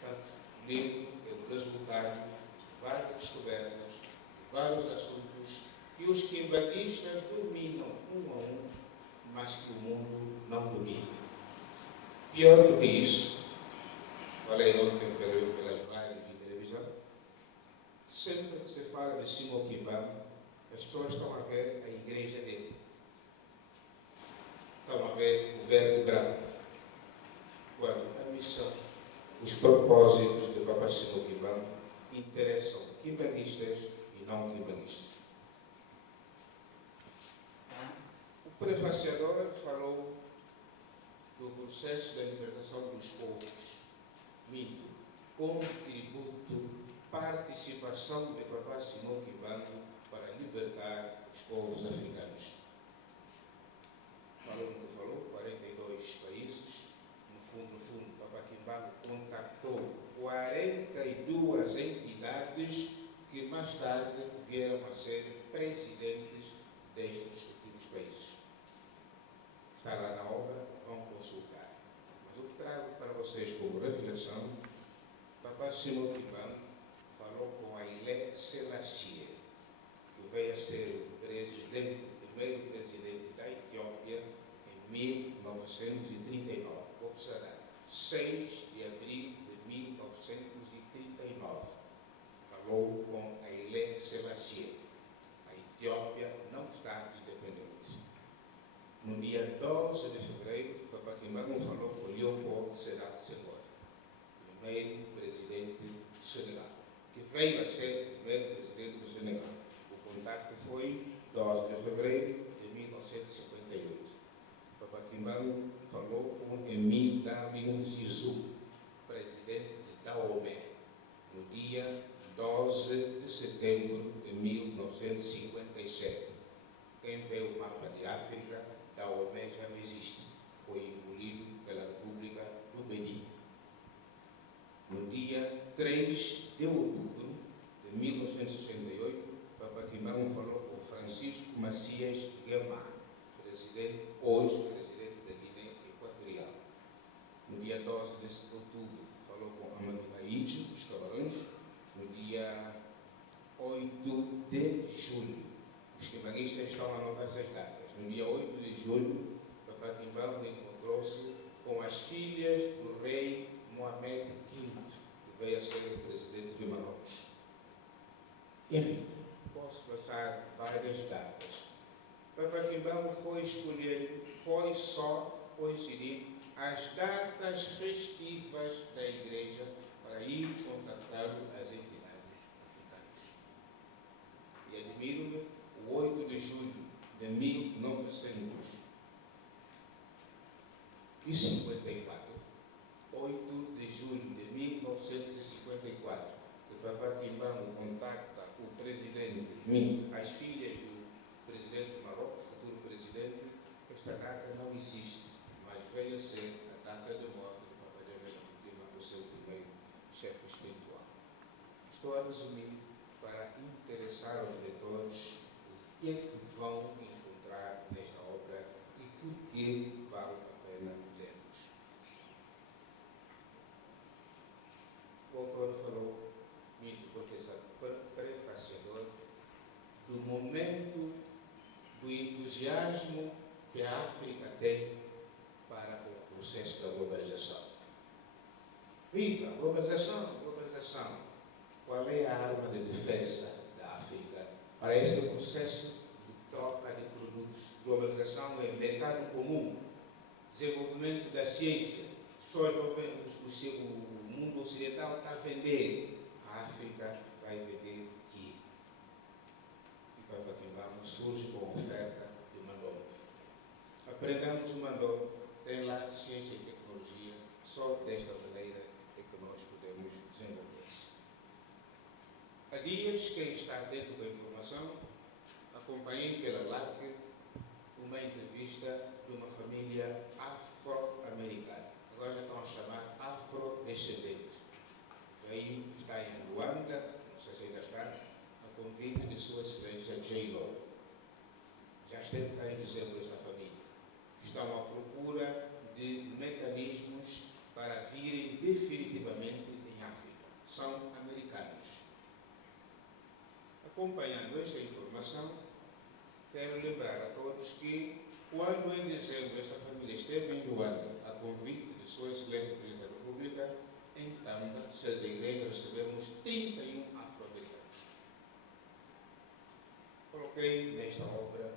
Portanto, o livro é o resultado de várias descobertas, de vários assuntos que os quimbanguistas dominam um a um, mas que o mundo não domina. Pior do que isso, falei ontem pelas rádios e televisão, sempre que se fala de Simão Kimbangu, as pessoas estão a ver a igreja dele. Estão a ver o verbo branco. Quando a missão, os propósitos de Papa Simão Kimbangu interessam quimbanguistas e não quimbanguistas. O prefaciador falou do processo da libertação dos povos. Minto. Contributo, participação de Papa Simão Kimbangu para libertar os povos africanos. Falou no que falou, 42 países. No fundo, Papa Kimbangu contactou 42 entidades que mais tarde vieram a ser presidentes destes respectivos países. Está lá na obra, vão consultar. Mas o que trago para vocês como reflexão, Papa Simão Kimbangu falou com Haile Selassie, que veio a ser o primeiro presidente da Etiópia em 1939. Observar, 6 de abril de 1939. Falou com Haile Selassie. A Etiópia não está independente. No dia 12 de fevereiro, Papa Kimbangu falou com Leopold Sédar Senghor, primeiro presidente do Senegal, que veio a ser o primeiro presidente do Senegal. O contacto foi 12 de fevereiro de 1958. Papa Kimbangu falou com Emile Darwin Sissoco, presidente de Dahomey, no dia 12 de setembro de 1957. Quem vê o mapa de África, Dahomey já não existe. Foi engolido pela República do Benin. No dia 3 de outubro de 1968, Papa Kimbangu falou com Francisco Macias Guemar, hoje presidente da Guiné Equatorial. No dia 12 de outubro, falou com Amadou Aïd, dos Camarões. No dia 8 de julho, os quimbanguistas estão a anotar essas datas. No dia 8 de julho, Papa Kimbangu encontrou-se com as filhas do rei Mohamed V, que veio a ser o presidente de Marrocos. Enfim, posso passar várias datas. Papa Kimbangu foi só coincidir as datas festivas da Igreja para ir contactar as entidades africanas. E admiro-me, o 8 de julho de 1954, 8 de julho de 1954, que Papa Kimbangu contacta o presidente, as filhas do presidente do Marrocos, futuro presidente. Esta data não existe, mas veio a ser a data de morte de Papa Joaquim Nkrumah, o seu primeiro chefe espiritual. Estou a resumir para interessar aos leitores o que é que vão encontrar nesta obra e por que vale a pena lê-los. O autor falou, muito professor prefaciador, do momento do entusiasmo que a África tem para o processo da globalização. Viva! Globalização, globalização. Qual é a arma de defesa da África para este processo de troca de produtos? Globalização é mercado comum, desenvolvimento da ciência. As pessoas vão ver, o mundo ocidental está a vender, a África vai vender aqui. E Papa Kimbangu surge com oferta de Mandongo. Aprendamos o Mandongo, tem lá ciência e tecnologia, só desta maneira é que nós podemos desenvolver-se. Há dias, quem está dentro da informação, acompanhei pela LAC uma entrevista de uma família afro-americana. Agora já estão a chamar afrodescendentes. Veio, está em Luanda, não sei se ainda está, a convite de Sua Excelência J. Lo. Já esteve cá em dezembro esta família. estão à procura de mecanismos para virem definitivamente em África. São americanos. Acompanhando esta informação, quero lembrar a todos que, quando em dezembro esta família esteve em Luanda, a convite de Sua Excelência Presidente da República, em Tamba, sede da Igreja, recebemos 31 afro-americanos. Coloquei nesta obra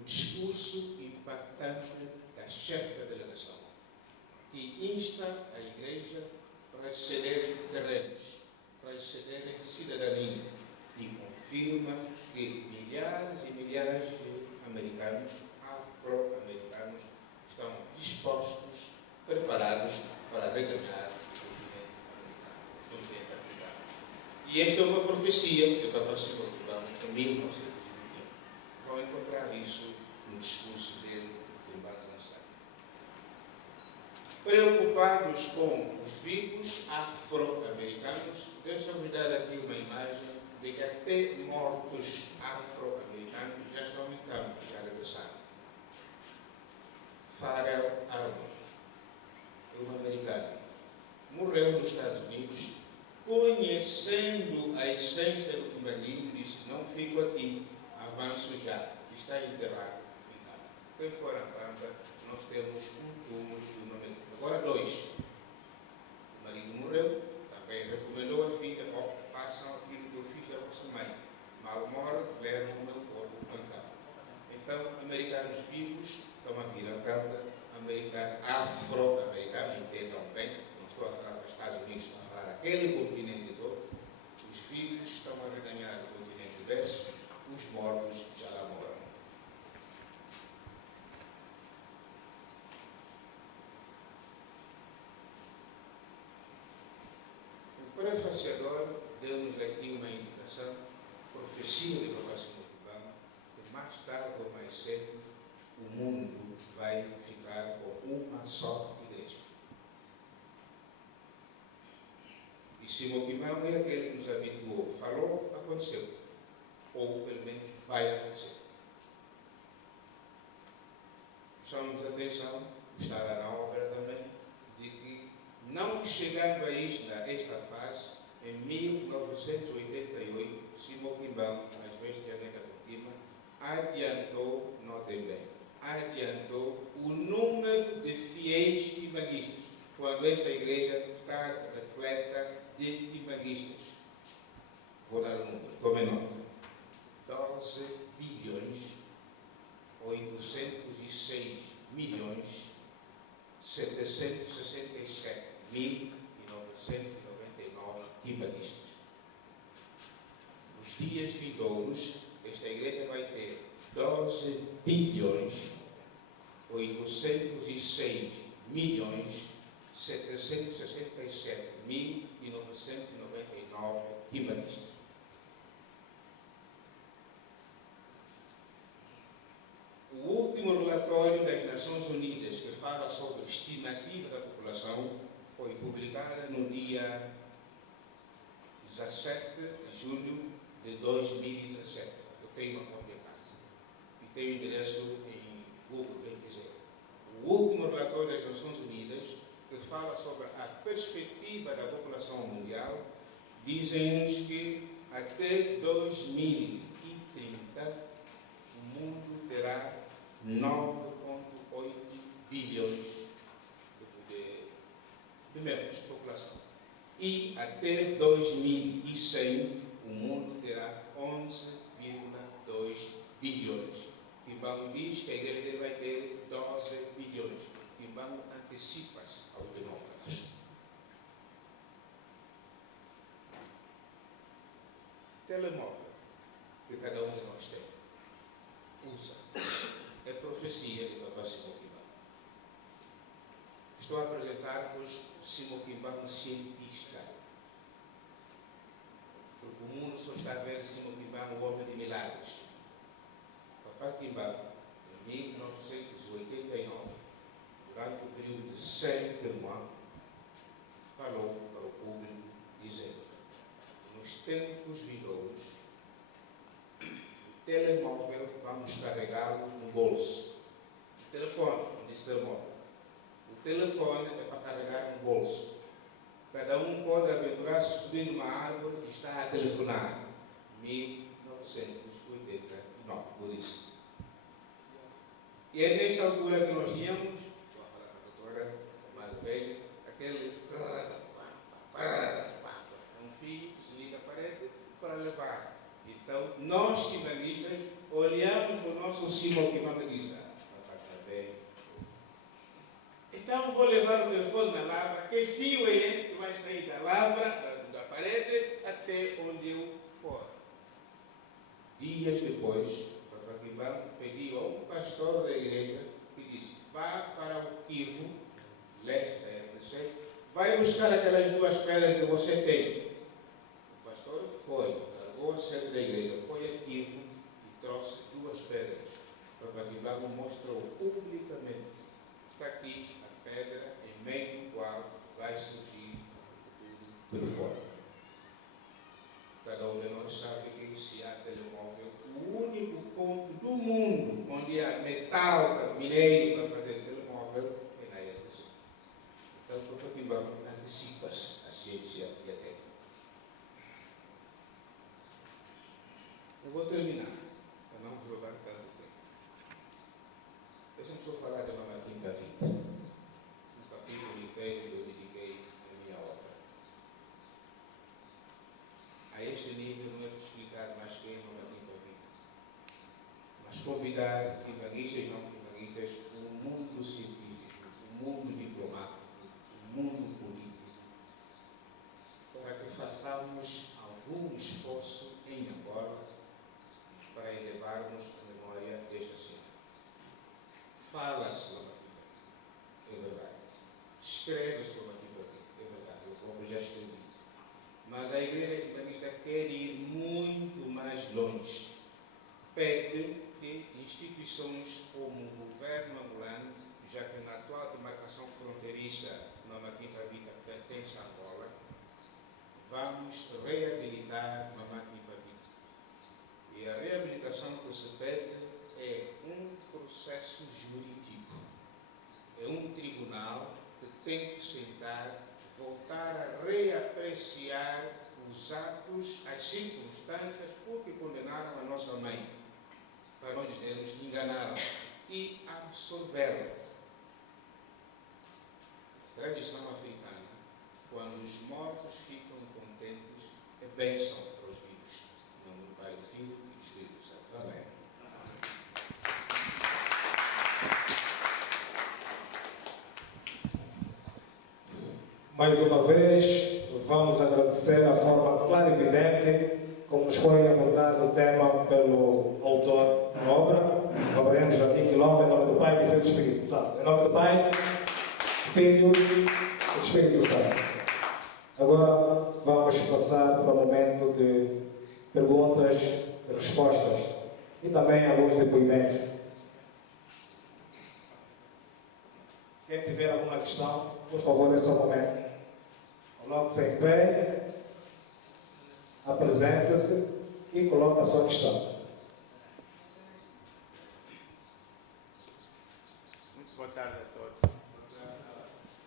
o discurso impactante da chefe da delegação, que insta a Igreja para cederem terrenos, para cederem cidadania, e confirma que milhares e milhares de americanos, afro-americanos, estão dispostos, preparados para reganhar o continente africano. E esta é uma profecia que Papa Simão Kimbangu, em 1921. Vão encontrar isso no discurso dele em Banzançai. Preocupados com os vivos afro-americanos, deixa-me dar aqui uma imagem de que até mortos afro-americanos já estão em campo, já regressaram. Pharrell Armon, um americano, morreu nos Estados Unidos, conhecendo a essência do Kimbanguinho, disse: não fico aqui, avanço já, está enterrado em Tamba. Quem for a Tamba, nós temos um túmulo do nome, agora 2. O marido morreu, também recomendou a filha: façam aquilo que eu fiz a vossa mãe. Mal moro, levam o meu corpo para Tamba. Então, americanos vivos estão a vir a Tamba, afro-americano, entendam bem, não estou a falar para os Estados Unidos, estou a falar aquele continente todo. Os vivos estão a reganhar o continente verso, os mortos já lá moram. O prefaciador deu-nos aqui uma indicação, profecia de Papa Simão Kimbangu, que mais tarde ou mais cedo o mundo vai ficar com uma só igreja. E Simão Kimbangu é aquele que nos habituou, falou, aconteceu, ou pelo menos vai acontecer. Chamamos a atenção, está lá na obra também, de que não chegando a esta fase, em 1988, Simão Kimbangu, mais bestialmente a última, adiantou, notem bem, adiantou o número de fiéis kimbanguistas, quando esta igreja está repleta de kimbanguistas. Vou dar o número, tomem nota. 12 bilhões 806 milhões 767 mil e 999 kimbanguistas. Nos dias vindouros, esta igreja vai ter 12 bilhões 806 milhões 767 mil e 999 kimbanguistas. O último relatório das Nações Unidas, que fala sobre a estimativa da população, foi publicado no dia 17 de julho de 2017. Eu tenho uma cópia em casa. E tenho o endereço em Google, quem quiser. O último relatório das Nações Unidas, que fala sobre a perspectiva da população mundial, dizem-nos que até 2030 o mundo terá 9,8 bilhões de membros de população. E até 2100 o mundo terá 11,2 bilhões. Kimbangu diz que a igreja dele vai ter 12 bilhões. Kimbangu antecipa-se aos demógrafos. Telemóvel que cada um de nós tem, usa, é profecia de Papa Simão Kimbangu. Estou a apresentar-vos Simão Kimbangu cientista. Porque o mundo só está a ver Simão Kimbangu, o homem de milagres. Papa Kimbangu, em 1989, durante o período de 100 anos, falou para o público, dizendo: nos tempos vindouros, o telemóvel vamos carregá-lo no bolso. telefone, não disse telemóvel. O telefone é para carregar no bolso. Cada um pode aventurar-se subir numa árvore e está a telefonar. 1989, por isso. E é nesta altura que nós tínhamos, estou a falar com a doutora mais velha, aquele um fio que se liga à parede para levar. Então, nós, quimbanguistas, olhamos para o nosso símbolo quimbanguista. Então, vou levar o telefone na lavra. Que fio é esse que vai sair da lavra, da parede, até onde eu for? Dias depois, o Papa Quimbang pediu a um pastor da igreja que disse: vá para o Kivu, leste da RDC, vai buscar aquelas duas pedras que você tem. O pastor foi, largou a sede da igreja, foi a Kivu e trouxe duas pedras. O Papa Quimbang mostrou publicamente: está aqui a pedra em meio do qual vai surgir o futuro por fora. Cada um de nós sabe que se há telemóvel, o único ponto do mundo onde há metal mineiro para fazer telemóvel é na RDC. Então, o Papa Quimbang antecipa-se a ciência e a técnica. Eu vou terminar, para não vos roubar tanto tempo. Deixa-me só falar de Mama Quinta Vida. Um capítulo inteiro que eu dediquei à minha obra. A este nível não é para explicar mais quem é Mama Quinta Vida, mas convidar quimbanguistas e não quimbanguistas, o mundo científico, o mundo diplomático, o mundo político, para que façamos algum esforço em Angola para elevarmos a memória desta cidade. Fala-se Mama Quinta Vida, é verdade. Escreve-se Mama Quinta Vida, é verdade. Eu próprio já escrevi. Mas a Igreja Quimbanguista quer ir muito mais longe. Pede que instituições como o governo angolano, já que na atual demarcação fronteiriça Mama Quinta Vida pertence a Angola, vamos reabilitar Mama Quinta Vida. E a reabilitação que se pede é um processo jurídico. É um tribunal que tem que sentar, voltar a reapreciar os atos, as circunstâncias por que condenaram a nossa mãe, para não dizermos que enganaram, e absolvê-la. Tradição africana, quando os mortos ficam contentes, é bênção para os vivos. Em nome do Pai, do Filho e do Espírito Santo. Amém. Mais uma vez, vamos agradecer a forma clara e evidente como nos foi abordado o tema pelo autor da obra, Gabriel Joaquim Quilombo, em nome do Pai, do Filho e do Espírito Santo. Em nome do Pai, Filho e Espírito Santo. Agora vamos passar para o momento de perguntas e respostas e também alguns depoimentos. Quem tiver alguma questão, por favor, nesse momento. Coloque-se em pé, apresente-se e coloque a sua questão. Muito boa tarde a todos.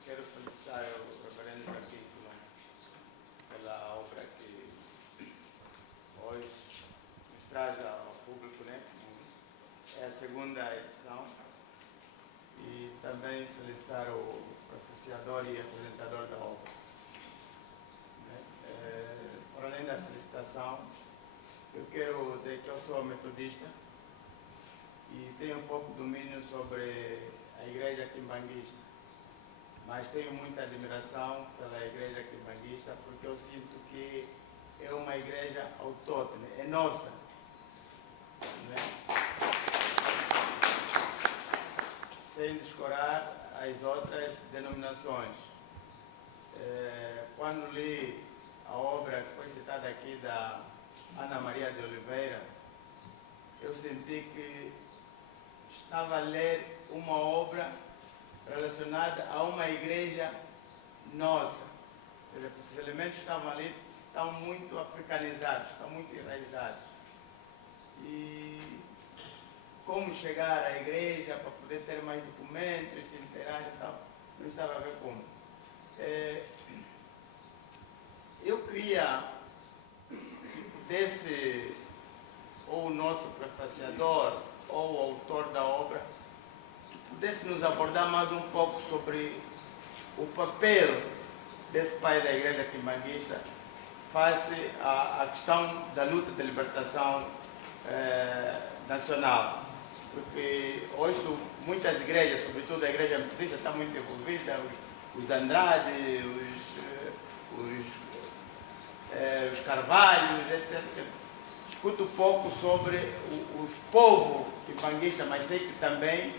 Quero felicitar o reverendo Joaquim Quilombo pela obra que hoje nos traz ao público, né? É a segunda edição. E também felicitar o professor e apresentador da obra. Por além da felicitação, eu quero dizer que eu sou metodista e tenho um pouco de domínio sobre a igreja quimbanguista, mas tenho muita admiração pela igreja quimbanguista porque eu sinto que é uma igreja autóctone, é nossa. Né? Sem descurar as outras denominações. Quando li a obra que foi citada aqui da Ana Maria de Oliveira, eu senti que estava a ler uma obra relacionada a uma igreja nossa. Os elementos que estavam ali estão muito africanizados, estão muito enraizados. E como chegar à igreja para poder ter mais documentos, se inteirar e tal. Não estava a ver como. Eu queria que pudesse, ou o nosso prefaciador, ou o autor da obra, que pudesse nos abordar mais um pouco sobre o papel desse pai da igreja quimbanguista face à questão da luta de libertação nacional. Porque hoje muitas igrejas, sobretudo a igreja metodista, está muito envolvida, os Andrade, os Carvalhos, etc. Escuto pouco sobre o povo quimbanguista, mas sei que também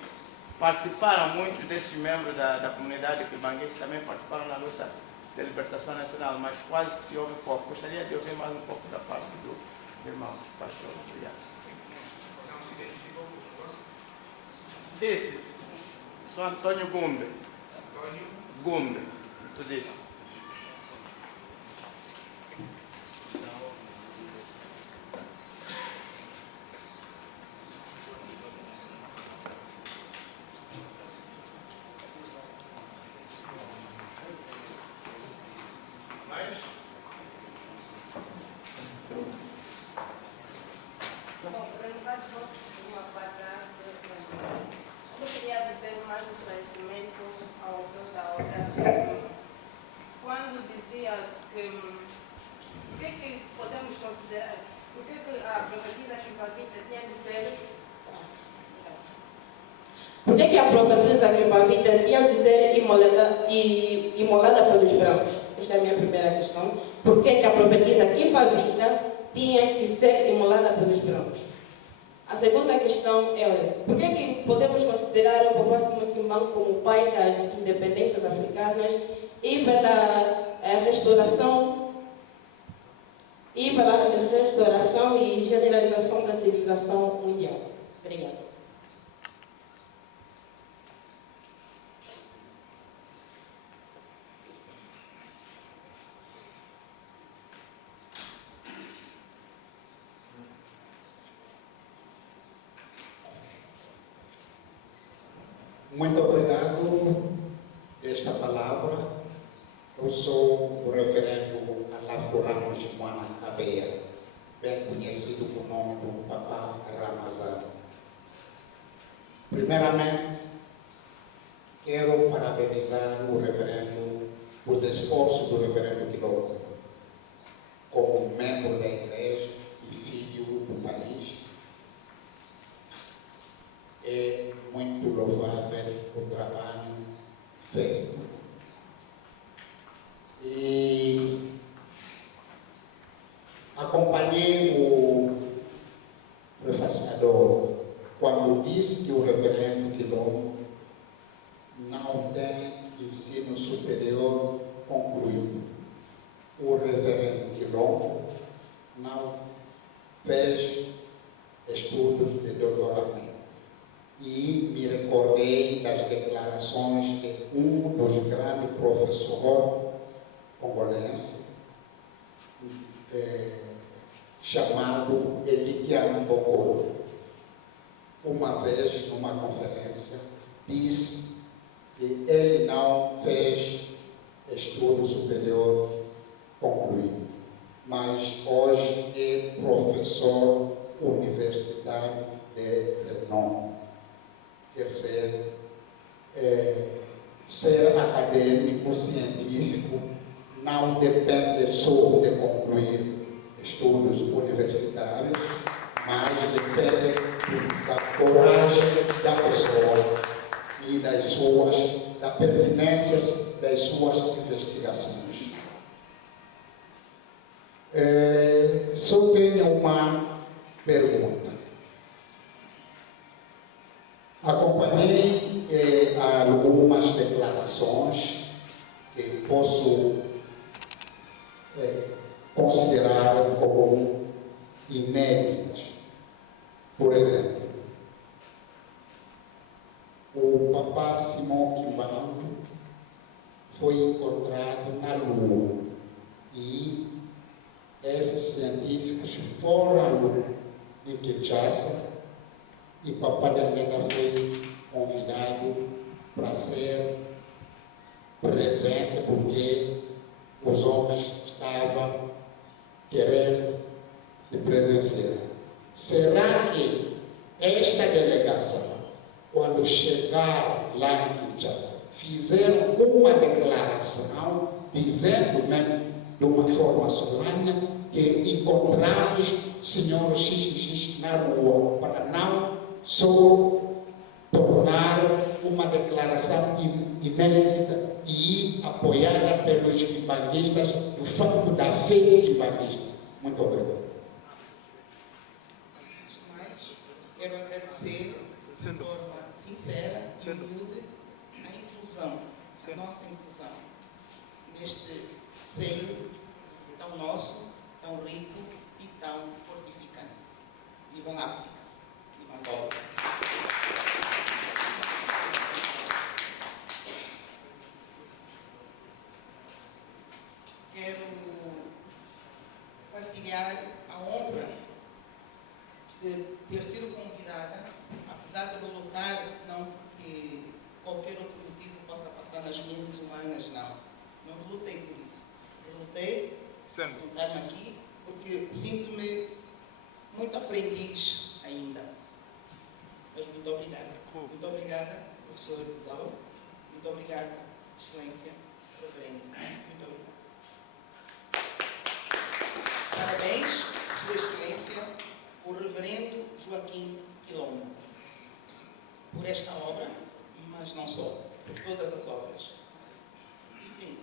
participaram, muitos desses membros da comunidade quimbanguista também participaram na luta de libertação nacional, mas quase que se ouve pouco. Gostaria de ouvir mais um pouco da parte dos irmãos. Pastor, obrigado. Disse, sou Antônio Gumbe. Gumbe, tu disse. Eu queria dizer mais esclarecimento ao autor da obra. Quando dizia que o que é que podemos considerar, o que é que a profetisa Quimbanguista tinha de ser, por que a profetisa Quimbanguista tinha de ser imolada pelos brancos? Esta é a minha primeira questão. Por que a profetisa Quimbanguista tinha de ser imolada pelos brancos? A segunda questão é, por que podemos considerar o Papá Simão Kimbangu como o pai das independências africanas e pela restauração e generalização da civilização mundial? Obrigada. Muito obrigado por esta palavra. Eu sou o reverendo Alafo Ramos Moana Abeia, bem conhecido por nome do Papá Ramazan. Primeiramente, quero parabenizar o reverendo por esforço do reverendo Quilombo, como membro da igreja e filho do país. É muito louvável o trabalho feito. E acompanhei o prefaciador quando disse que o reverendo Quilombo não tem ensino superior concluído. O reverendo Quilombo não fez estudos de doutoramento. E me recordei das declarações de um dos grandes professores congolenses, chamado Editiano Bokoro. Uma vez, numa conferência, disse que ele não fez estudo superior concluído, mas hoje é professor universitário de renome. Quer dizer, ser acadêmico, científico, não depende só de concluir estudos universitários, mas depende da coragem da pessoa e da pertinência das suas investigações. Só tenho uma pergunta. Acompanhei algumas declarações que posso considerar como inéditas. Por exemplo, o Papá Simão Kimbangu foi encontrado na Lua e esses científicos foram em Kinshasa e Papai Helena foi convidado para ser presente porque os homens estavam querendo se presenciar. Será que esta delegação, quando chegar lá em Kinshasa, fizeram uma declaração dizendo mesmo de uma forma solene que encontramos senhor XX na rua para não só tornar uma declaração inédita e apoiada pelos quimbanguistas do facto da fé quimbandista. Muito obrigado. Antes de mais, quero agradecer de forma sincera e humilde a inclusão, a nossa inclusão, neste seio tão nosso, tão rico e tão fortificante. Vivam África, vivam Angola. Quero partilhar a honra de ter sido convidada, apesar de eu lutar, não que qualquer outro motivo possa passar nas mentes humanas, não. Não lutei por isso. Eu lutei por sentar-me aqui porque sinto-me muito aprendiz ainda. Mas muito obrigada. Muito obrigada, professor Zau. Muito obrigada, Excelência, Reverendo. Muito obrigada. Parabéns, Sua Excelência, o Reverendo Joaquim Quilombo, por esta obra, mas não só, por todas as obras. E sim,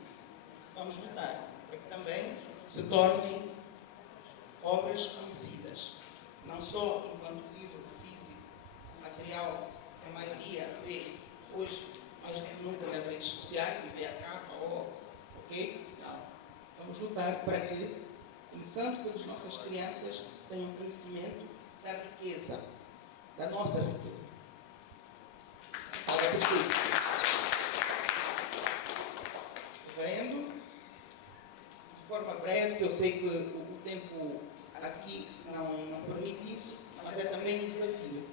vamos lutar para que também se tornem obras conhecidas, não só enquanto livro físico, material, que a maioria vê hoje, mais do que nunca nas redes sociais, e vê a capa, ok? Não. Vamos lutar para que, começando pelas nossas crianças, tenham conhecimento da riqueza, da nossa riqueza. Fala por si. Reverendo, de forma breve, que eu sei que o tempo aqui não permite isso, mas é também um desafio.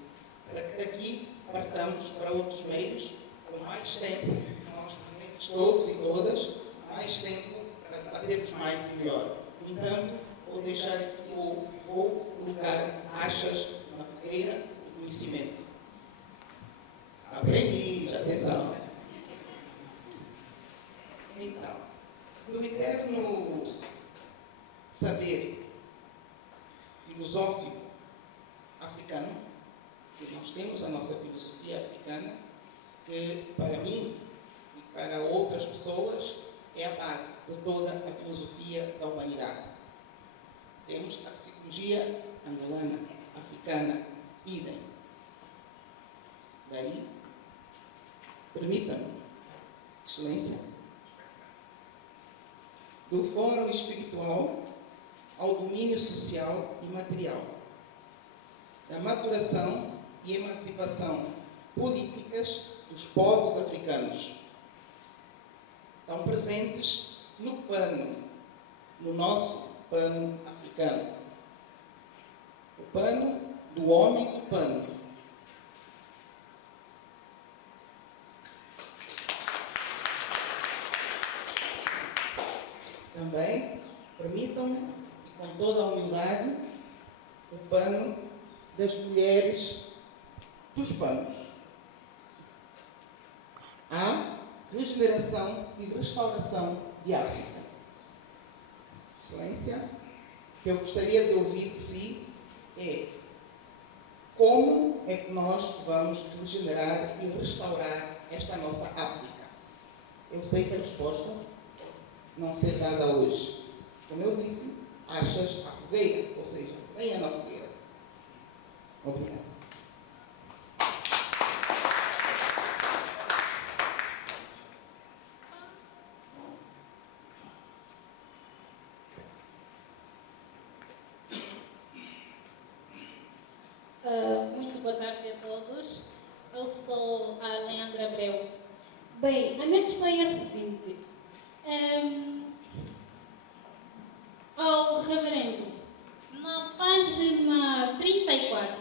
Para que daqui partamos para outros meios, com mais tempo, nós presentes todos e todas, mais tempo para debatermos mais e melhor. No entanto, vou deixar aqui, vou colocar achas na fogueira do conhecimento. Aprendi, atenção. Então, no eterno saber filosófico africano, que nós temos a nossa filosofia africana, que para mim e para outras pessoas é a base de toda a filosofia da humanidade. Temos a psicologia angolana, africana, idem. Daí, permita-me, Excelência, do fórum espiritual ao domínio social e material, da maturação e emancipação políticas dos povos africanos, estão presentes no pano, no nosso pano africano. O pano do homem do pano. Também, permitam-me, e com toda a humildade, o pano das mulheres dos panos. Há regeneração e restauração de África. Excelência, o que eu gostaria de ouvir de si é como é que nós vamos regenerar e restaurar esta nossa África. Eu sei que a resposta não ser dada hoje. Como eu disse, achas a fogueira, ou seja, venha na fogueira. Obrigado. Muito boa tarde a todos. Eu sou a Leandra Abreu. Bem, a minha questão é a seguinte. Ao reverendo, na página 34,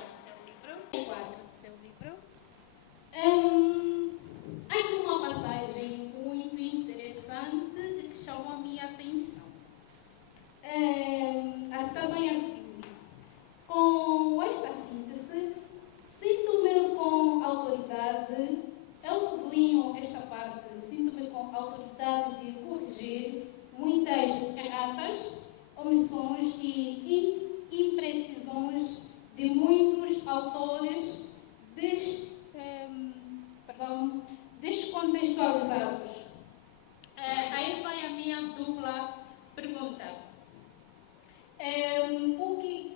responsabilidade de corrigir muitas erratas, omissões e imprecisões de muitos autores descontextualizados. Aí vai a minha dupla pergunta. O que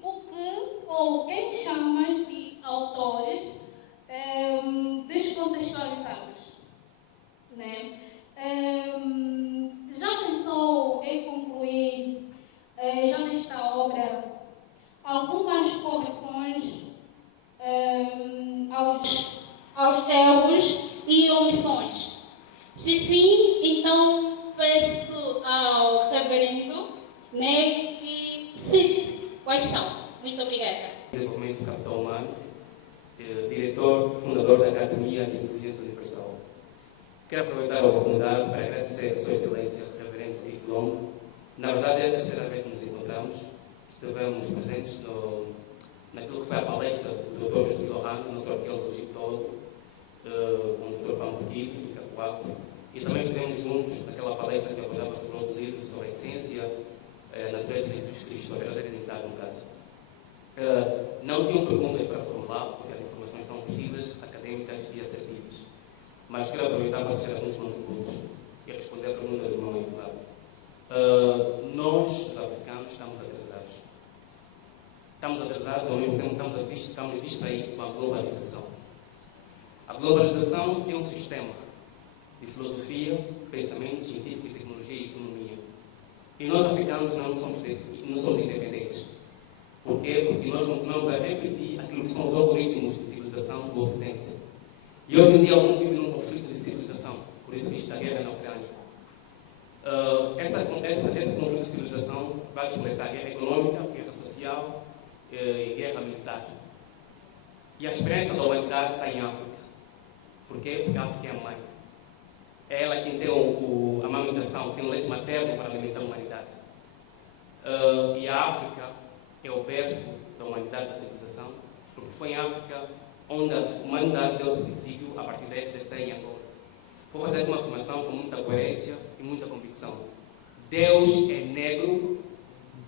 ou quem chamas de autores descontextualizados? Né? Já pensou em concluir, já nesta obra, algumas correções aos erros e omissões? Se sim, então peço ao reverendo, né, que cite quais são. Muito obrigada. Desenvolvimento do Capital Humano, diretor, fundador da Academia de Inteligência Universal. Quero aproveitar a oportunidade para agradecer a Sua Excelência, o Reverendo Tito Longo. Na verdade, é a terceira vez que nos encontramos. Estivemos presentes naquilo que foi a palestra do Dr. José Lohano, nosso arqueólogo egiptólogo, com o Dr. Paulo Quito, de Cacoaco. E também estivemos juntos naquela palestra que abordava sobre o livro, sobre a essência, a natureza de Jesus Cristo, a verdadeira identidade, no caso. Não tenho perguntas para formular, porque as informações são precisas, acadêmicas e assertivas. Mas quero aproveitar para deixar alguns contributos e responder a pergunta do irmão deputado. Nós, os africanos, estamos atrasados. Estamos atrasados, ao mesmo tempo estamos distraídos com a globalização. A globalização tem um sistema de filosofia, pensamento científico, tecnologia e economia. E nós, africanos, não somos independentes. Por quê? Porque nós continuamos a repetir aquilo que são os algoritmos de civilização do Ocidente. E hoje em dia o mundo vive num conflito de civilização. Por isso existe a guerra na Ucrânia. Esse conflito de civilização vai completar guerra econômica, guerra social e guerra militar. E a esperança da humanidade está em África. Por quê? Porque a África é a mãe. É ela quem tem a amamentação, tem o leite materno para alimentar a humanidade. E a África é o berço da humanidade, da civilização, porque foi em África onde a humanidade deu seu princípio a partir da FDC em Angola. Vou fazer uma afirmação com muita coerência e muita convicção. Deus é negro,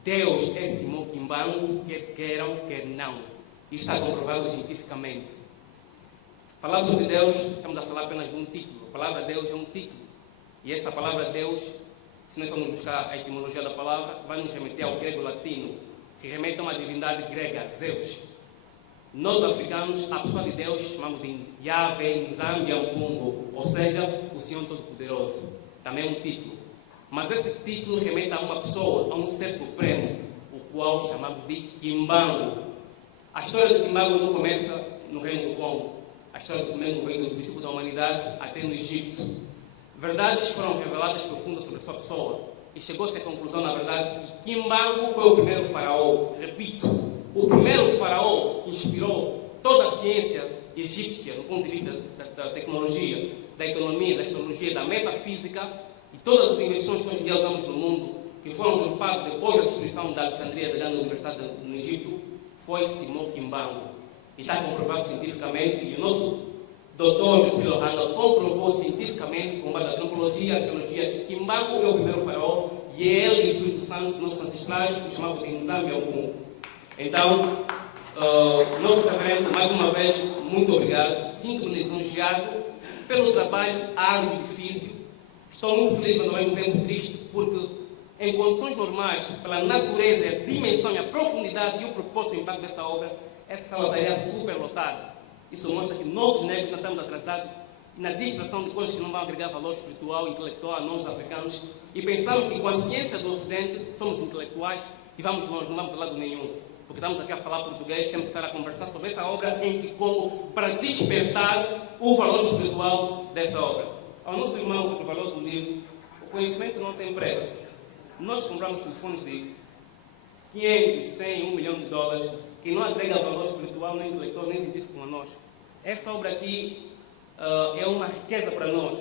Deus é Simão Kimbangu, quer queiram, quer não. Isto está comprovado cientificamente. Falar sobre Deus, estamos a falar apenas de um título. A palavra Deus é um título. E essa palavra Deus, se nós formos buscar a etimologia da palavra, vai nos remeter ao grego latino, que remete a uma divindade grega, Zeus. Nós, africanos, a pessoa de Deus chamamos de Yahvé, Nzambi, Mpungo, ou seja, o Senhor Todo-Poderoso. Também é um título. Mas esse título remete a uma pessoa, a um ser supremo, o qual chamamos de Kimbangu. A história de Kimbangu não começa no Reino do Congo. A história do Kimbangu vem do princípio da humanidade até no Egito. Verdades foram reveladas profundas sobre a sua pessoa. E chegou-se à conclusão, na verdade, que Kimbangu foi o primeiro faraó. Repito, o primeiro faraó que inspirou toda a ciência egípcia, do ponto de vista da tecnologia, da economia, da astrologia, da metafísica e todas as invenções que hoje em dia usamos no mundo, que foram usurpadas depois da destruição da Alexandria, da grande universidade no Egito, foi Simão Kimbangu. E está comprovado cientificamente, e o nosso doutor José Lohano comprovou cientificamente, com base na antropologia e arqueologia, que Kimbangu é o primeiro faraó e é ele, o Espírito Santo, nossos ancestrais, que chamavam de Nzambi Mpungu. Então, nosso reverendo, mais uma vez, muito obrigado. Sinto-me lisonjeado pelo trabalho árduo e difícil. Estou muito feliz, mas ao mesmo tempo triste, porque em condições normais, pela natureza, a dimensão, a profundidade e o propósito e o impacto dessa obra, essa sala estaria super lotada. Isso mostra que nós, os negros, não estamos atrasados na distração de coisas que não vão agregar valor espiritual e intelectual a nós, africanos, e pensamos que com a ciência do Ocidente somos intelectuais e vamos longe, não vamos a lado nenhum. Porque estamos aqui a falar português, temos que estar a conversar sobre essa obra em que como para despertar o valor espiritual dessa obra. Ao nosso irmão sobre o valor do livro, o conhecimento não tem preço. Nós compramos telefones de 500, 100, 1 milhão de dólares que não agrega valor espiritual, nem intelectual, nem científico a nós. Essa obra aqui é uma riqueza para nós.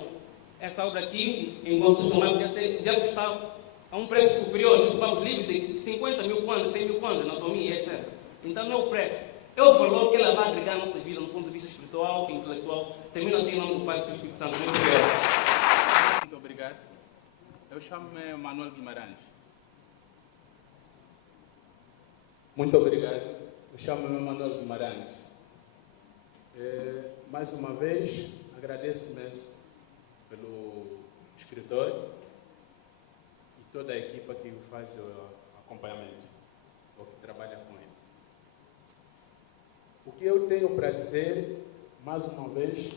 Essa obra aqui, em condições normais, deve custar a um preço superior. Nós compramos livros de 50 mil kwanzas, 100 mil kwanzas, anatomia, etc. Então não é o preço, é o valor que ela vai agregar à nossa vida, no ponto de vista espiritual e intelectual. Termino assim em nome do Pai e do Espírito Santo. Muito obrigado. Muito obrigado. Eu chamo-me Manuel Guimarães. Muito obrigado. Eu chamo-me Manuel Guimarães. Mais uma vez, agradeço imenso pelo escritor e toda a equipa que faz o acompanhamento, ou que trabalha com ele. O que eu tenho para dizer, mais uma vez,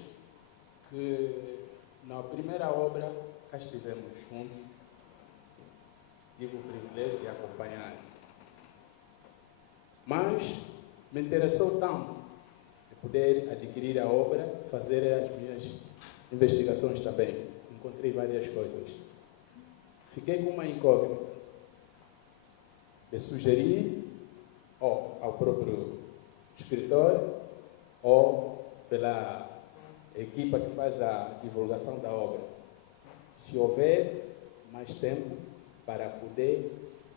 que na primeira obra cá estivemos juntos, tive o privilégio de acompanhar. Mas me interessou tanto de poder adquirir a obra, fazer as minhas investigações também. Encontrei várias coisas. Fiquei com uma incógnita de sugerir ao próprio escritor ou pela equipa que faz a divulgação da obra, se houver mais tempo para poder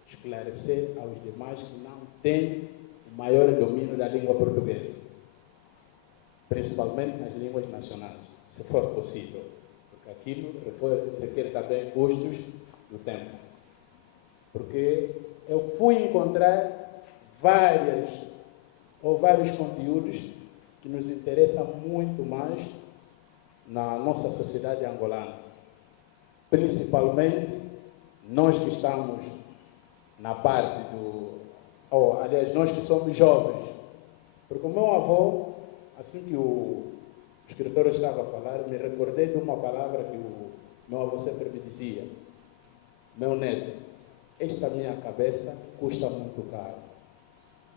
esclarecer aos demais que não têm o maior domínio da língua portuguesa, principalmente nas línguas nacionais, se for possível, porque aquilo requer também custos do tempo. Porque eu fui encontrar vários conteúdos que nos interessam muito mais na nossa sociedade angolana, principalmente nós que estamos na parte aliás, nós que somos jovens, porque o meu avô, assim que o escritor estava a falar, me recordei de uma palavra que o meu avô sempre me dizia: meu neto, esta minha cabeça custa muito caro.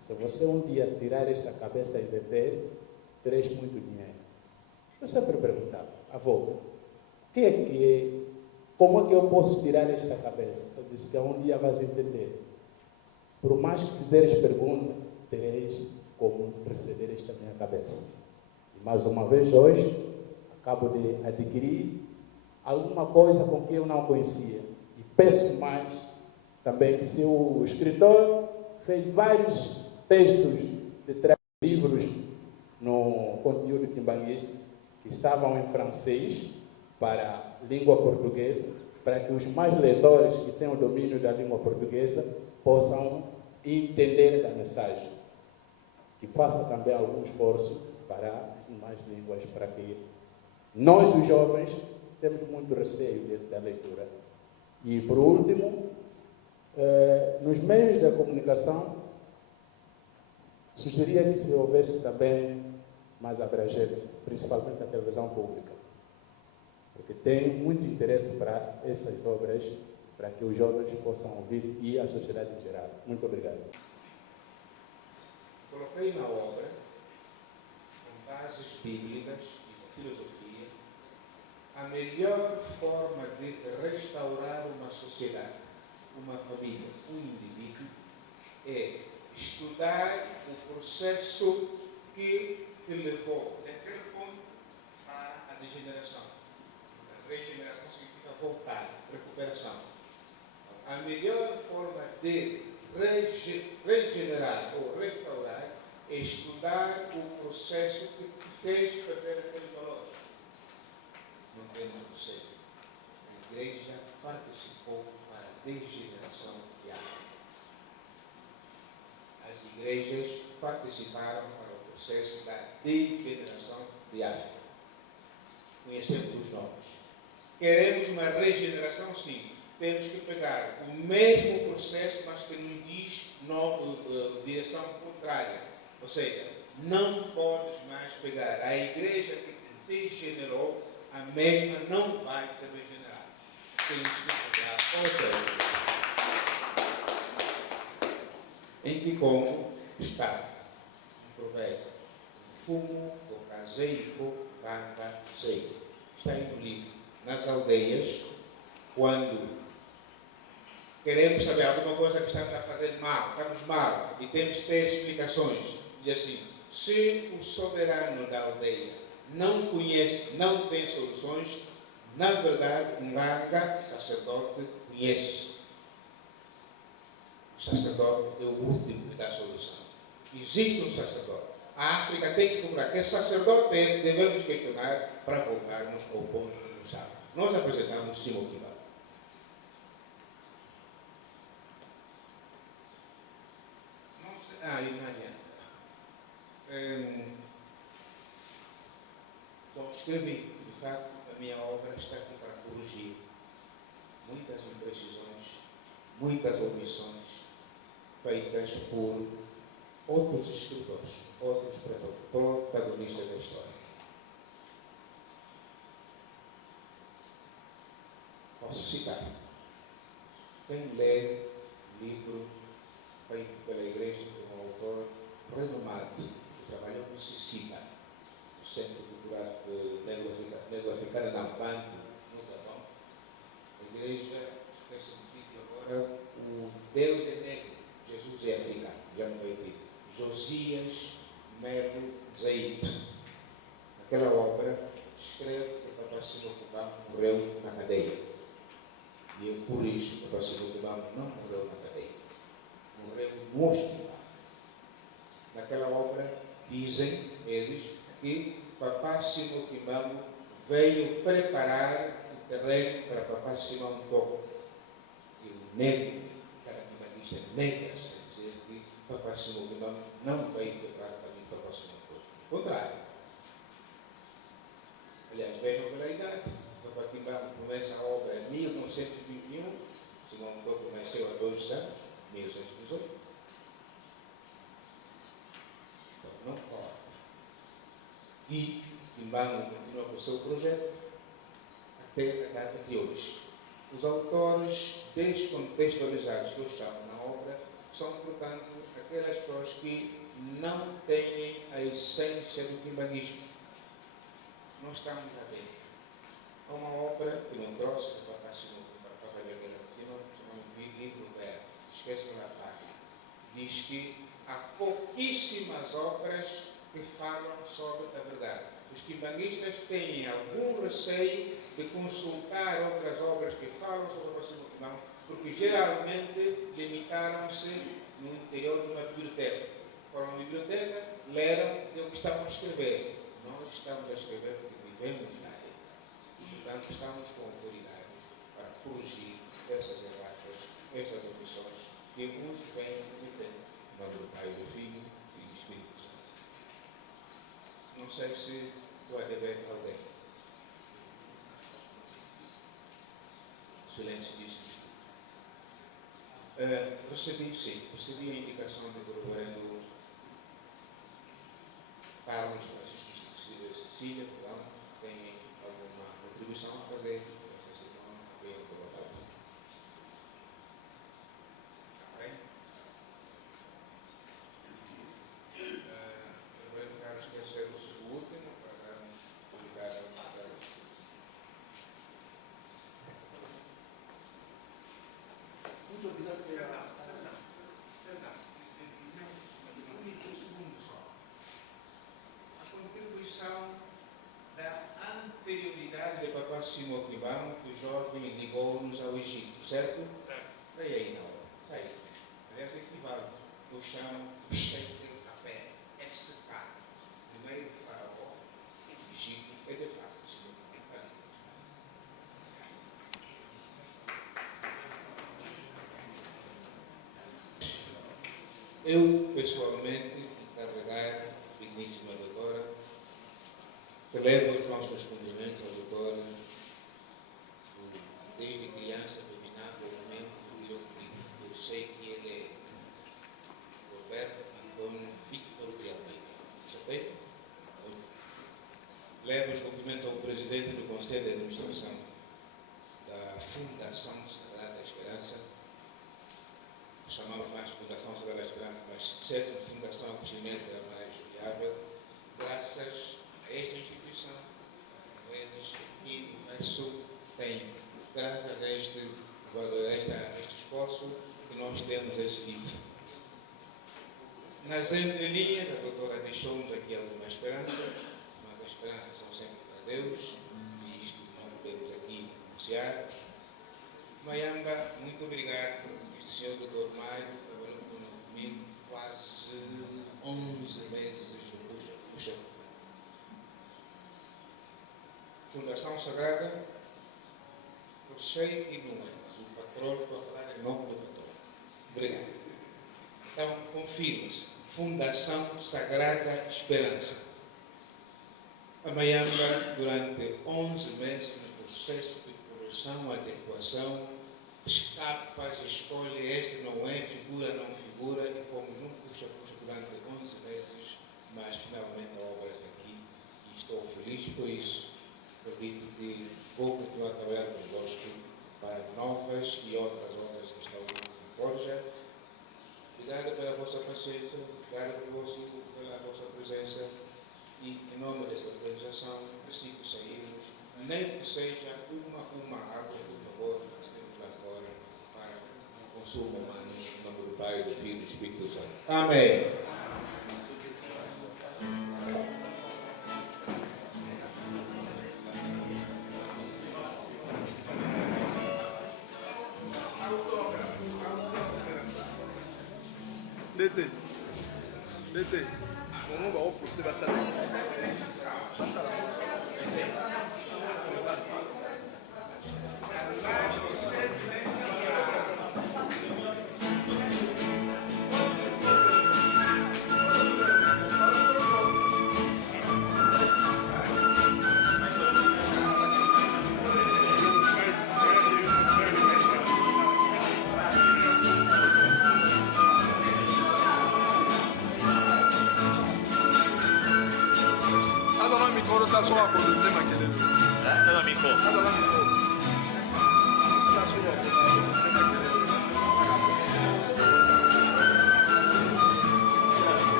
Se você um dia tirar esta cabeça e vender, tereis muito dinheiro. Eu sempre perguntava: avô, como é que eu posso tirar esta cabeça? Eu disse que um dia vais entender. Por mais que fizeres pergunta, tereis como receber esta minha cabeça. E mais uma vez hoje, acabo de adquirir alguma coisa com que eu não conhecia. E peço mais também que, se o escritor fez vários textos de 3 livros no conteúdo quimbanguista, que estavam em francês para a língua portuguesa, para que os mais leitores que têm o domínio da língua portuguesa possam entender a mensagem. Que faça também algum esforço para as demais línguas, para que nós, os jovens, temos muito receio da leitura. E, por último, nos meios da comunicação, sugeria que se houvesse também mais abrangente, principalmente a televisão pública, porque tem muito interesse para essas obras, para que os jovens possam ouvir e a sociedade em geral. Muito obrigado. Coloquei na obra, com bases bíblicas e filosofia, a melhor forma de restaurar uma sociedade, uma família, um indivíduo, é estudar o processo que te levou daquele ponto para a degeneração. Regeneração significa voltar, recuperação. A melhor forma de regenerar ou restaurar é estudar o processo que te fez perder aquele valor. Não temos conceito. A igreja participou para a degeneração de África. As igrejas participaram para o processo da degeneração de África. Conhecemos os nomes. Queremos uma regeneração, sim. Temos que pegar o mesmo processo, mas que nos diz direção contrária. Ou seja, não podes mais pegar a igreja que te degenerou, a mesma não vai te regenerar. Temos que pegar outra. Em que como está um provérbio: fumo do caseiro, vaca seco. Está aí no livro. Nas aldeias, quando queremos saber alguma coisa que estamos a fazer mal, estamos mal, e temos que ter explicações, diz assim: se o soberano da aldeia não conhece, não tem soluções, na verdade, um ganga, sacerdote, conhece. O sacerdote é o último que dá a solução. Existe um sacerdote. A África tem que procurar que sacerdote devemos questionar para voltarmos ao ponto. Nós apresentamos Simão Kimbangu. escrevi, de facto, a minha obra está aqui para corrigir muitas imprecisões, muitas omissões feitas por outros escritores, outros protagonistas da história. Posso citar. Quem lê livro feito pela Igreja de um autor renomado, que trabalhou no CICITA, o Centro Cultural de Língua Africana na Banco, no Gabão, a Igreja tem subtítulo agora O Deus é Negro, Jesus é Africano, já não vai ter. Josias Melo Zaid. Naquela obra, escreve que o Papa Simão Kubamba morreu na cadeia. E eu corrijo, o Papa Simão Kubamba não morreu na cadeia. Morreu no hospital. Naquela obra, dizem eles que Papá Simão Kubamba veio preparar o terreno para Papá Simão Toco. E o negro, cada quimbandista negra, sem dizer que Papá Simão Kubamba não veio preparar para mim Papá Simão Toco. Ao contrário. Aliás, vejam pela idade. Papá Kubamba começa a obra em 1921, Simão Toco nasceu há 2 anos, 1918. Então, não pode. E Kubamba continua com o seu projeto até a data de hoje. Os autores descontextualizados que eu chamo na obra são, portanto, aquelas pessoas que não têm a essência do quimbanguismo. Não estamos a ver. É uma obra que não trouxe para Papá Simão para fazer aquilo, chamamos de livro velho. Esqueçam da página. Diz que há pouquíssimas obras que falam sobre a verdade. Os quimbanguistas têm algum receio de consultar outras obras que falam sobre o Papá Simão, porque geralmente limitaram-se no interior de uma biblioteca. Foram a uma biblioteca, leram e o que estavam a escrever. Nós estamos a escrever porque vivemos na área. E, portanto, estamos com autoridade para corrigir essas erratas, essas omissões que alguns vêm cometendo. Em nome do Pai, do Filho e do Espírito Santo. Não sei se estou a dever a alguém. Silêncio diz. Recebi a indicação do reverendo Carlos Francisco Cecília, tem alguma contribuição a fazer. Essa semana veio colocado. Ok? O reverendo Carlos quer ser o último para publicar a matéria. Muito obrigado pela... Um segundo só. A contribuição da anterioridade de Papá Simão Kubamba, que o jovem ligou-nos ao Egito, certo? Certo. Está aí na hora. Está aí. Aliás, equivale. Eu chamo Sheikh Café. Execar. Primeiro faraó. Egito é de fato Simão Kubamba. Eu, pessoalmente, encarregar a digníssima doutora, levo os nossos cumprimentos à doutora, desde criança, dominava o momento que eu sei que ele é Roberto Antônio Victor de Almeida. Sabe? Levo os cumprimentos ao presidente do Conselho de Administração da Fundação Sagrada Esperança. Chamamos mais Fundação Sagrada Esperança, mas certo, Fundação Crescimento era mais viável, graças a esta instituição, eles e o resto tem, graças a este esforço que nós temos esse livro. Nas entrelinhas, a doutora deixou-nos aqui alguma esperança, mas as esperanças são sempre para Deus, e isto não podemos aqui anunciar. Maiamba, muito obrigado. O senhor doutor Mário trabalhou comigo quase 11 meses. Puxa. Fundação Sagrada, eu sei e não é, mas o patrão, estou a falar em nome do patrão. Obrigado. Então, confirme-se. Fundação Sagrada Esperança. A Maiamba, durante 11 meses, no processo de correção, adequação, escapa, escolhe, este não é, figura, não figura, e fomos um puxa-puxa durante 11 meses, mas finalmente a obra está aqui e estou feliz por isso. Acredito que vou continuar a trabalhar convosco para novas e outras obras que estão em forja. Obrigado pela vossa paciência, obrigado pela vossa presença e, em nome dessa organização, assim que sairmos, nem que seja uma água, por favor, nós temos lá fora para o consumo humano, em nome do Pai, do Filho e do Espírito Santo. Amém. L'été, on va reposter la salle.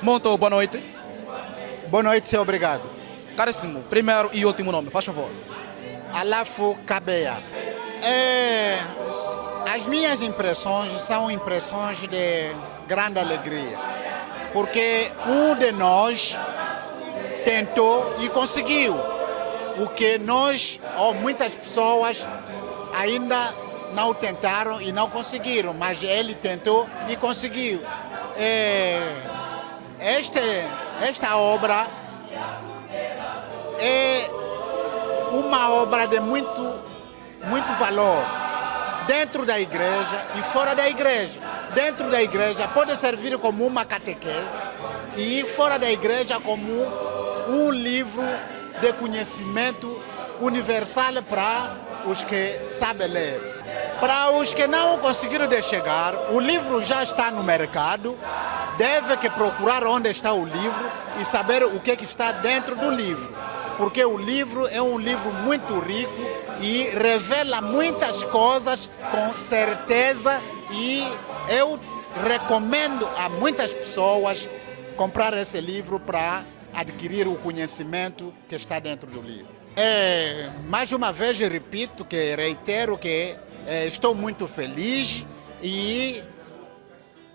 Muito boa noite. Boa noite, senhor, obrigado. Caríssimo, primeiro e último nome, faz favor. Alafo Kabeya. As minhas impressões são impressões de grande alegria, porque um de nós tentou e conseguiu o que nós, ou muitas pessoas, ainda não tentaram e não conseguiram, mas ele tentou e conseguiu. Esta obra é uma obra de muito valor dentro da igreja e fora da igreja. Dentro da igreja pode servir como uma catequese e fora da igreja como um livro de conhecimento universal para os que sabem ler. Para os que não conseguiram de chegar, o livro já está no mercado, deve que procurar onde está o livro e saber o que está dentro do livro, porque o livro é um livro muito rico e revela muitas coisas com certeza, e eu recomendo a muitas pessoas comprar esse livro para adquirir o conhecimento que está dentro do livro. Mais uma vez repito, que reitero que estou muito feliz e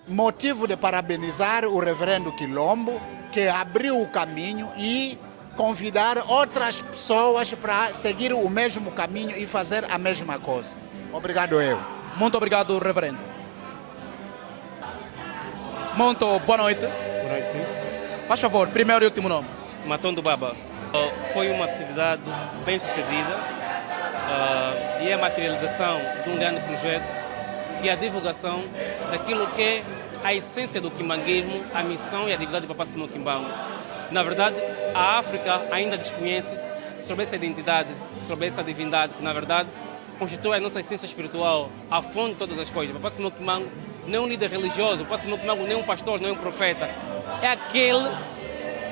motivo de parabenizar o reverendo Quilombo, que abriu o caminho, e convidar outras pessoas para seguir o mesmo caminho e fazer a mesma coisa. Obrigado, eu. Muito obrigado, reverendo. Muito boa noite. Boa noite, sim. Faz favor, primeiro e último nome. Matondo Baba. Foi uma atividade bem sucedida e é a materialização de um grande projeto, que é a divulgação daquilo que é a essência do quimbanguismo, a missão e a atividade do Papa Simão Quimbango. Na verdade, a África ainda desconhece sobre essa identidade, sobre essa divindade, que na verdade constitui a nossa essência espiritual, a fonte de todas as coisas. O Papa Simão Quimbango não é um líder religioso, o Papa Simão Quimbango não é um pastor, não é um profeta. É aquele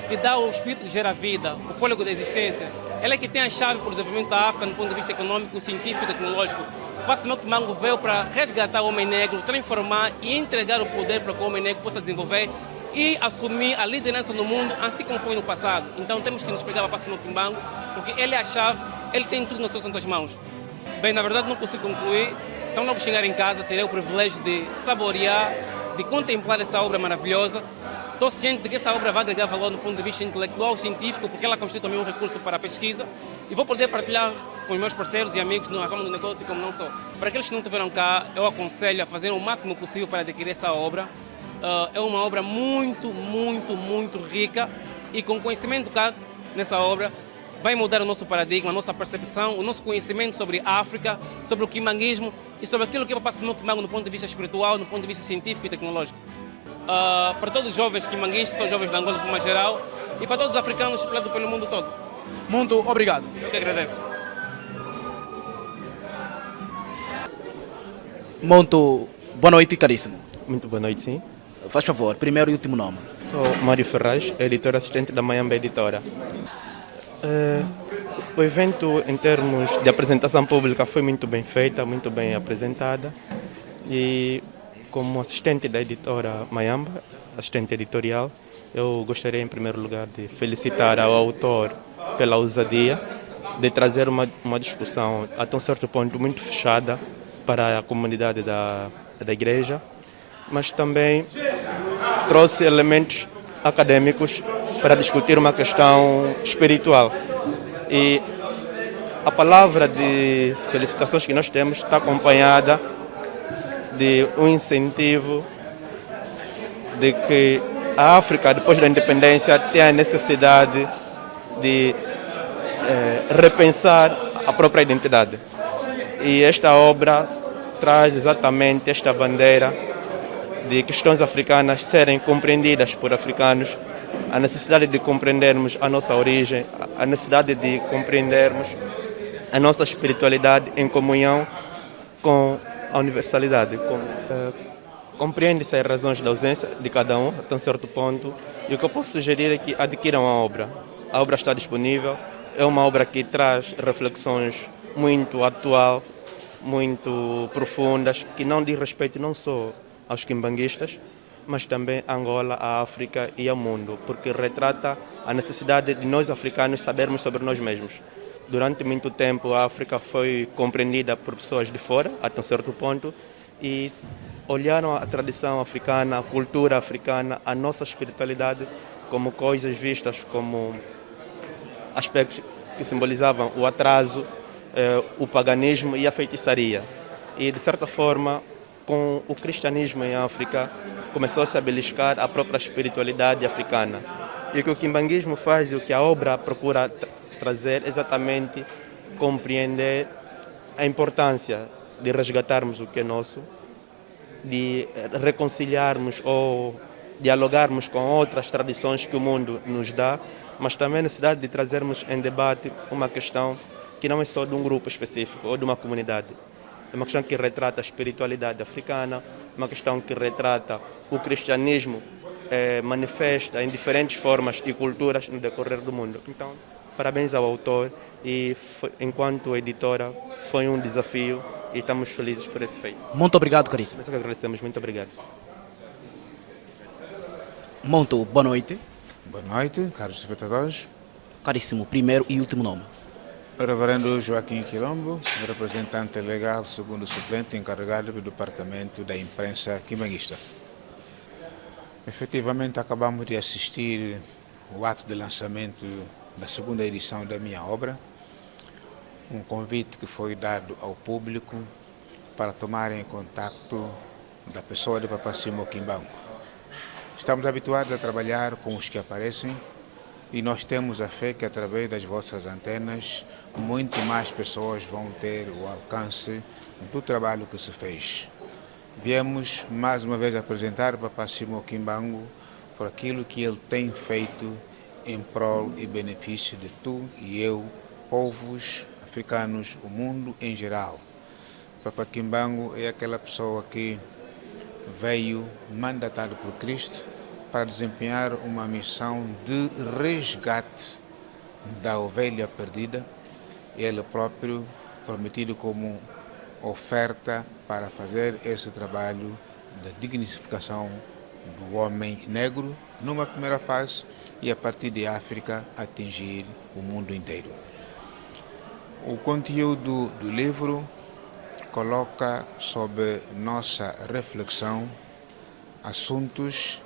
que dá o espírito que gera a vida, o fôlego da existência. Ele é que tem a chave para o desenvolvimento da África no ponto de vista econômico, científico e tecnológico. O Papa Simão Quimbango veio para resgatar o homem negro, transformar e entregar o poder para que o homem negro possa desenvolver e assumir a liderança no mundo, assim como foi no passado. Então temos que nos pegar para o Papa Simão Quimbango, porque ele é a chave, ele tem tudo nas suas santas mãos. Bem, na verdade não consigo concluir. Então logo chegar em casa terei o privilégio de saborear, de contemplar essa obra maravilhosa. Estou ciente de que essa obra vai agregar valor do ponto de vista intelectual, científico, porque ela constitui também um recurso para a pesquisa e vou poder partilhar com os meus parceiros e amigos no ramo do negócio, como não só. Para aqueles que não estiveram cá, eu aconselho a fazer o máximo possível para adquirir essa obra. É uma obra muito, muito, muito rica e com conhecimento cá nessa obra vai mudar o nosso paradigma, a nossa percepção, o nosso conhecimento sobre a África, sobre o quimbanguismo e sobre aquilo que é o Papa Simão Kimbangu no ponto de vista espiritual, no ponto de vista científico e tecnológico. Para todos os jovens quimbanguistas, todos os jovens da Angola de forma geral e para todos os africanos espalhados pelo mundo todo. Muito obrigado. Eu que agradeço. Muito boa noite, caríssimo. Muito boa noite, sim. Faz favor, primeiro e último nome. Sou Mário Ferraz, editor assistente da Mayamba Editora. O evento, em termos de apresentação pública, foi muito bem feita, muito bem apresentada. E como assistente da editora Mayamba, assistente editorial, eu gostaria, em primeiro lugar, de felicitar ao autor pela ousadia de trazer uma discussão, até um certo ponto, muito fechada para a comunidade da igreja, mas também trouxe elementos acadêmicos para discutir uma questão espiritual. E a palavra de felicitações que nós temos está acompanhada de um incentivo de que a África, depois da independência, tem a necessidade de repensar a própria identidade. E esta obra traz exatamente esta bandeira de questões africanas serem compreendidas por africanos, a necessidade de compreendermos a nossa origem, a necessidade de compreendermos a nossa espiritualidade em comunhão com a universalidade. Compreende-se as razões da ausência de cada um, até um certo ponto, e o que eu posso sugerir é que adquiram a obra. A obra está disponível, é uma obra que traz reflexões muito atual, muito profundas, que não diz respeito não só aos quimbanguistas, mas também a Angola, a África e ao mundo, porque retrata a necessidade de nós africanos sabermos sobre nós mesmos. Durante muito tempo a África foi compreendida por pessoas de fora, até um certo ponto, e olharam a tradição africana, a cultura africana, a nossa espiritualidade como coisas vistas como aspectos que simbolizavam o atraso, o paganismo e a feitiçaria. E, de certa forma, com o cristianismo em África, começou-se a beliscar a própria espiritualidade africana. E o que o quimbanguismo faz e o que a obra procura trazer exatamente compreender a importância de resgatarmos o que é nosso, de reconciliarmos ou dialogarmos com outras tradições que o mundo nos dá, mas também a necessidade de trazermos em debate uma questão que não é só de um grupo específico ou de uma comunidade. É uma questão que retrata a espiritualidade africana, uma questão que retrata o cristianismo manifesta em diferentes formas e culturas no decorrer do mundo. Então, parabéns ao autor e, enquanto editora, foi um desafio e estamos felizes por esse feito. Muito obrigado, caríssimo. Nós que agradecemos, muito obrigado. Muito boa noite. Boa noite, caros espectadores. Caríssimo, primeiro e último nome. Reverendo Joaquim Quilombo, representante legal segundo suplente encarregado do Departamento da Imprensa Quimbanguista. Efetivamente, acabamos de assistir o ato de lançamento da segunda edição da minha obra, um convite que foi dado ao público para tomarem contato da pessoa de Papa Simão Kimbangu. Estamos habituados a trabalhar com os que aparecem e nós temos a fé que através das vossas antenas muito mais pessoas vão ter o alcance do trabalho que se fez. Viemos mais uma vez apresentar Papa Simão Kimbangu por aquilo que ele tem feito em prol e benefício de tu e eu, povos africanos, o mundo em geral. Papa Kimbangu é aquela pessoa que veio mandatado por Cristo para desempenhar uma missão de resgate da ovelha perdida, ele próprio prometido como oferta para fazer esse trabalho da dignificação do homem negro numa primeira fase e a partir de África atingir o mundo inteiro. O conteúdo do livro coloca sob nossa reflexão assuntos,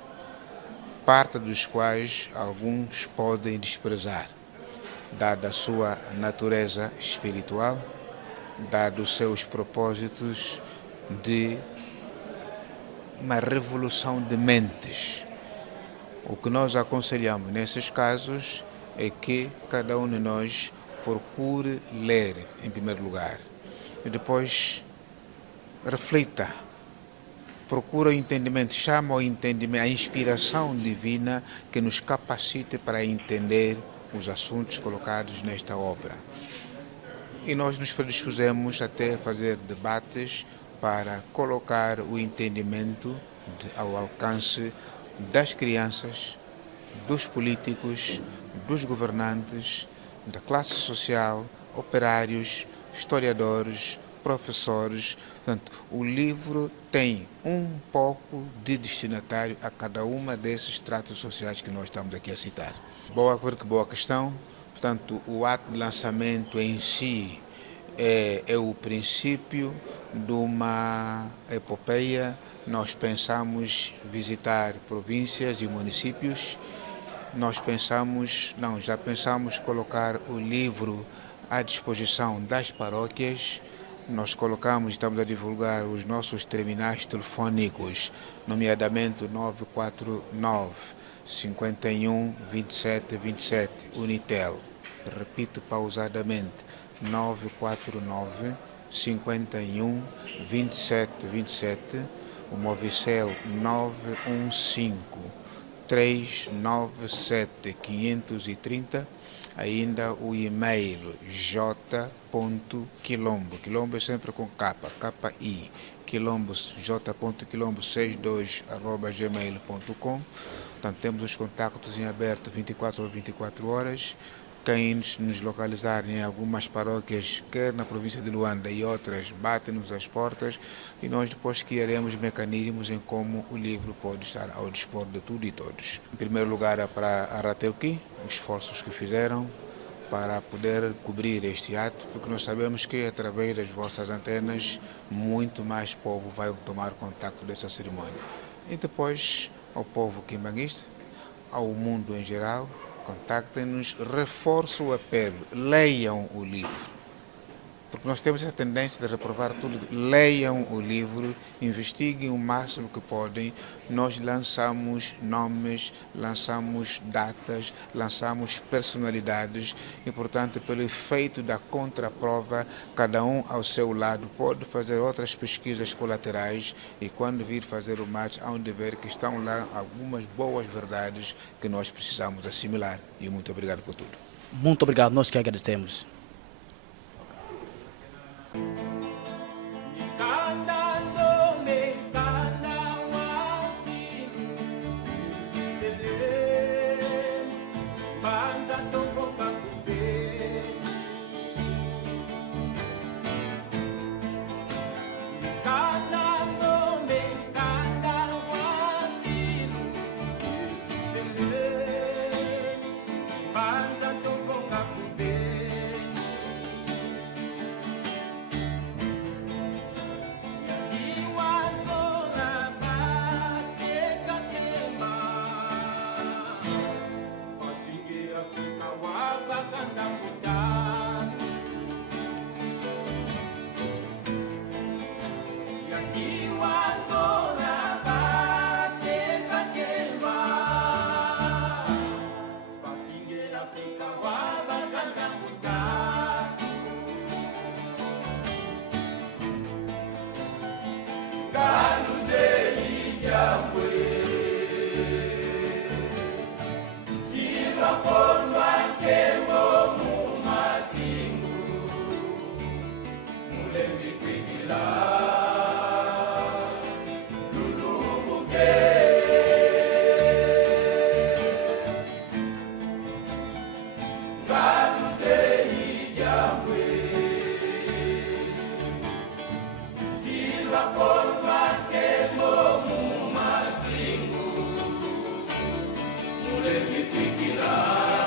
parte dos quais alguns podem desprezar, dada a sua natureza espiritual, dado os seus propósitos de uma revolução de mentes. O que nós aconselhamos nesses casos é que cada um de nós procure ler, em primeiro lugar, e depois reflita, procura o entendimento, chama o entendimento, a inspiração divina que nos capacite para entender os assuntos colocados nesta obra. E nós nos predispusemos até a fazer debates para colocar o entendimento ao alcance das crianças, dos políticos, dos governantes, da classe social, operários, historiadores, professores. Portanto, o livro tem um pouco de destinatário a cada uma desses estratos sociais que nós estamos aqui a citar. Boa questão. Portanto, o ato de lançamento em si é o princípio de uma epopeia. Nós pensamos visitar províncias e municípios. Já pensamos colocar o livro à disposição das paróquias. Nós estamos a divulgar os nossos terminais telefônicos, nomeadamente o 949 51 27 27, Unitel. Repito pausadamente, 949 51 27 27, o Movicel 915 397 530, ainda o e-mail j.quilombo, quilombo é sempre com K-I, j.quilombo62@gmail.com. Portanto, temos os contactos em aberto 24 ou 24 horas. Quem nos localizar em algumas paróquias, quer na província de Luanda e outras, batem-nos as portas e nós depois criaremos mecanismos em como o livro pode estar ao dispor de tudo e todos. Em primeiro lugar, para a Ratelki, os esforços que fizeram para poder cobrir este ato, porque nós sabemos que através das vossas antenas muito mais povo vai tomar contato dessa cerimônia. E depois ao povo quimbanguista, ao mundo em geral, contactem-nos, reforço o apelo, leiam o livro, porque nós temos essa tendência de reprovar tudo. Leiam o livro, investiguem o máximo que podem. Nós lançamos nomes, lançamos datas, lançamos personalidades e, portanto, pelo efeito da contraprova, cada um ao seu lado pode fazer outras pesquisas colaterais e, quando vir fazer o match, hão de ver que estão lá algumas boas verdades que nós precisamos assimilar. E muito obrigado por tudo. Muito obrigado, nós que agradecemos. Let me pick it up.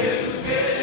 Quero ser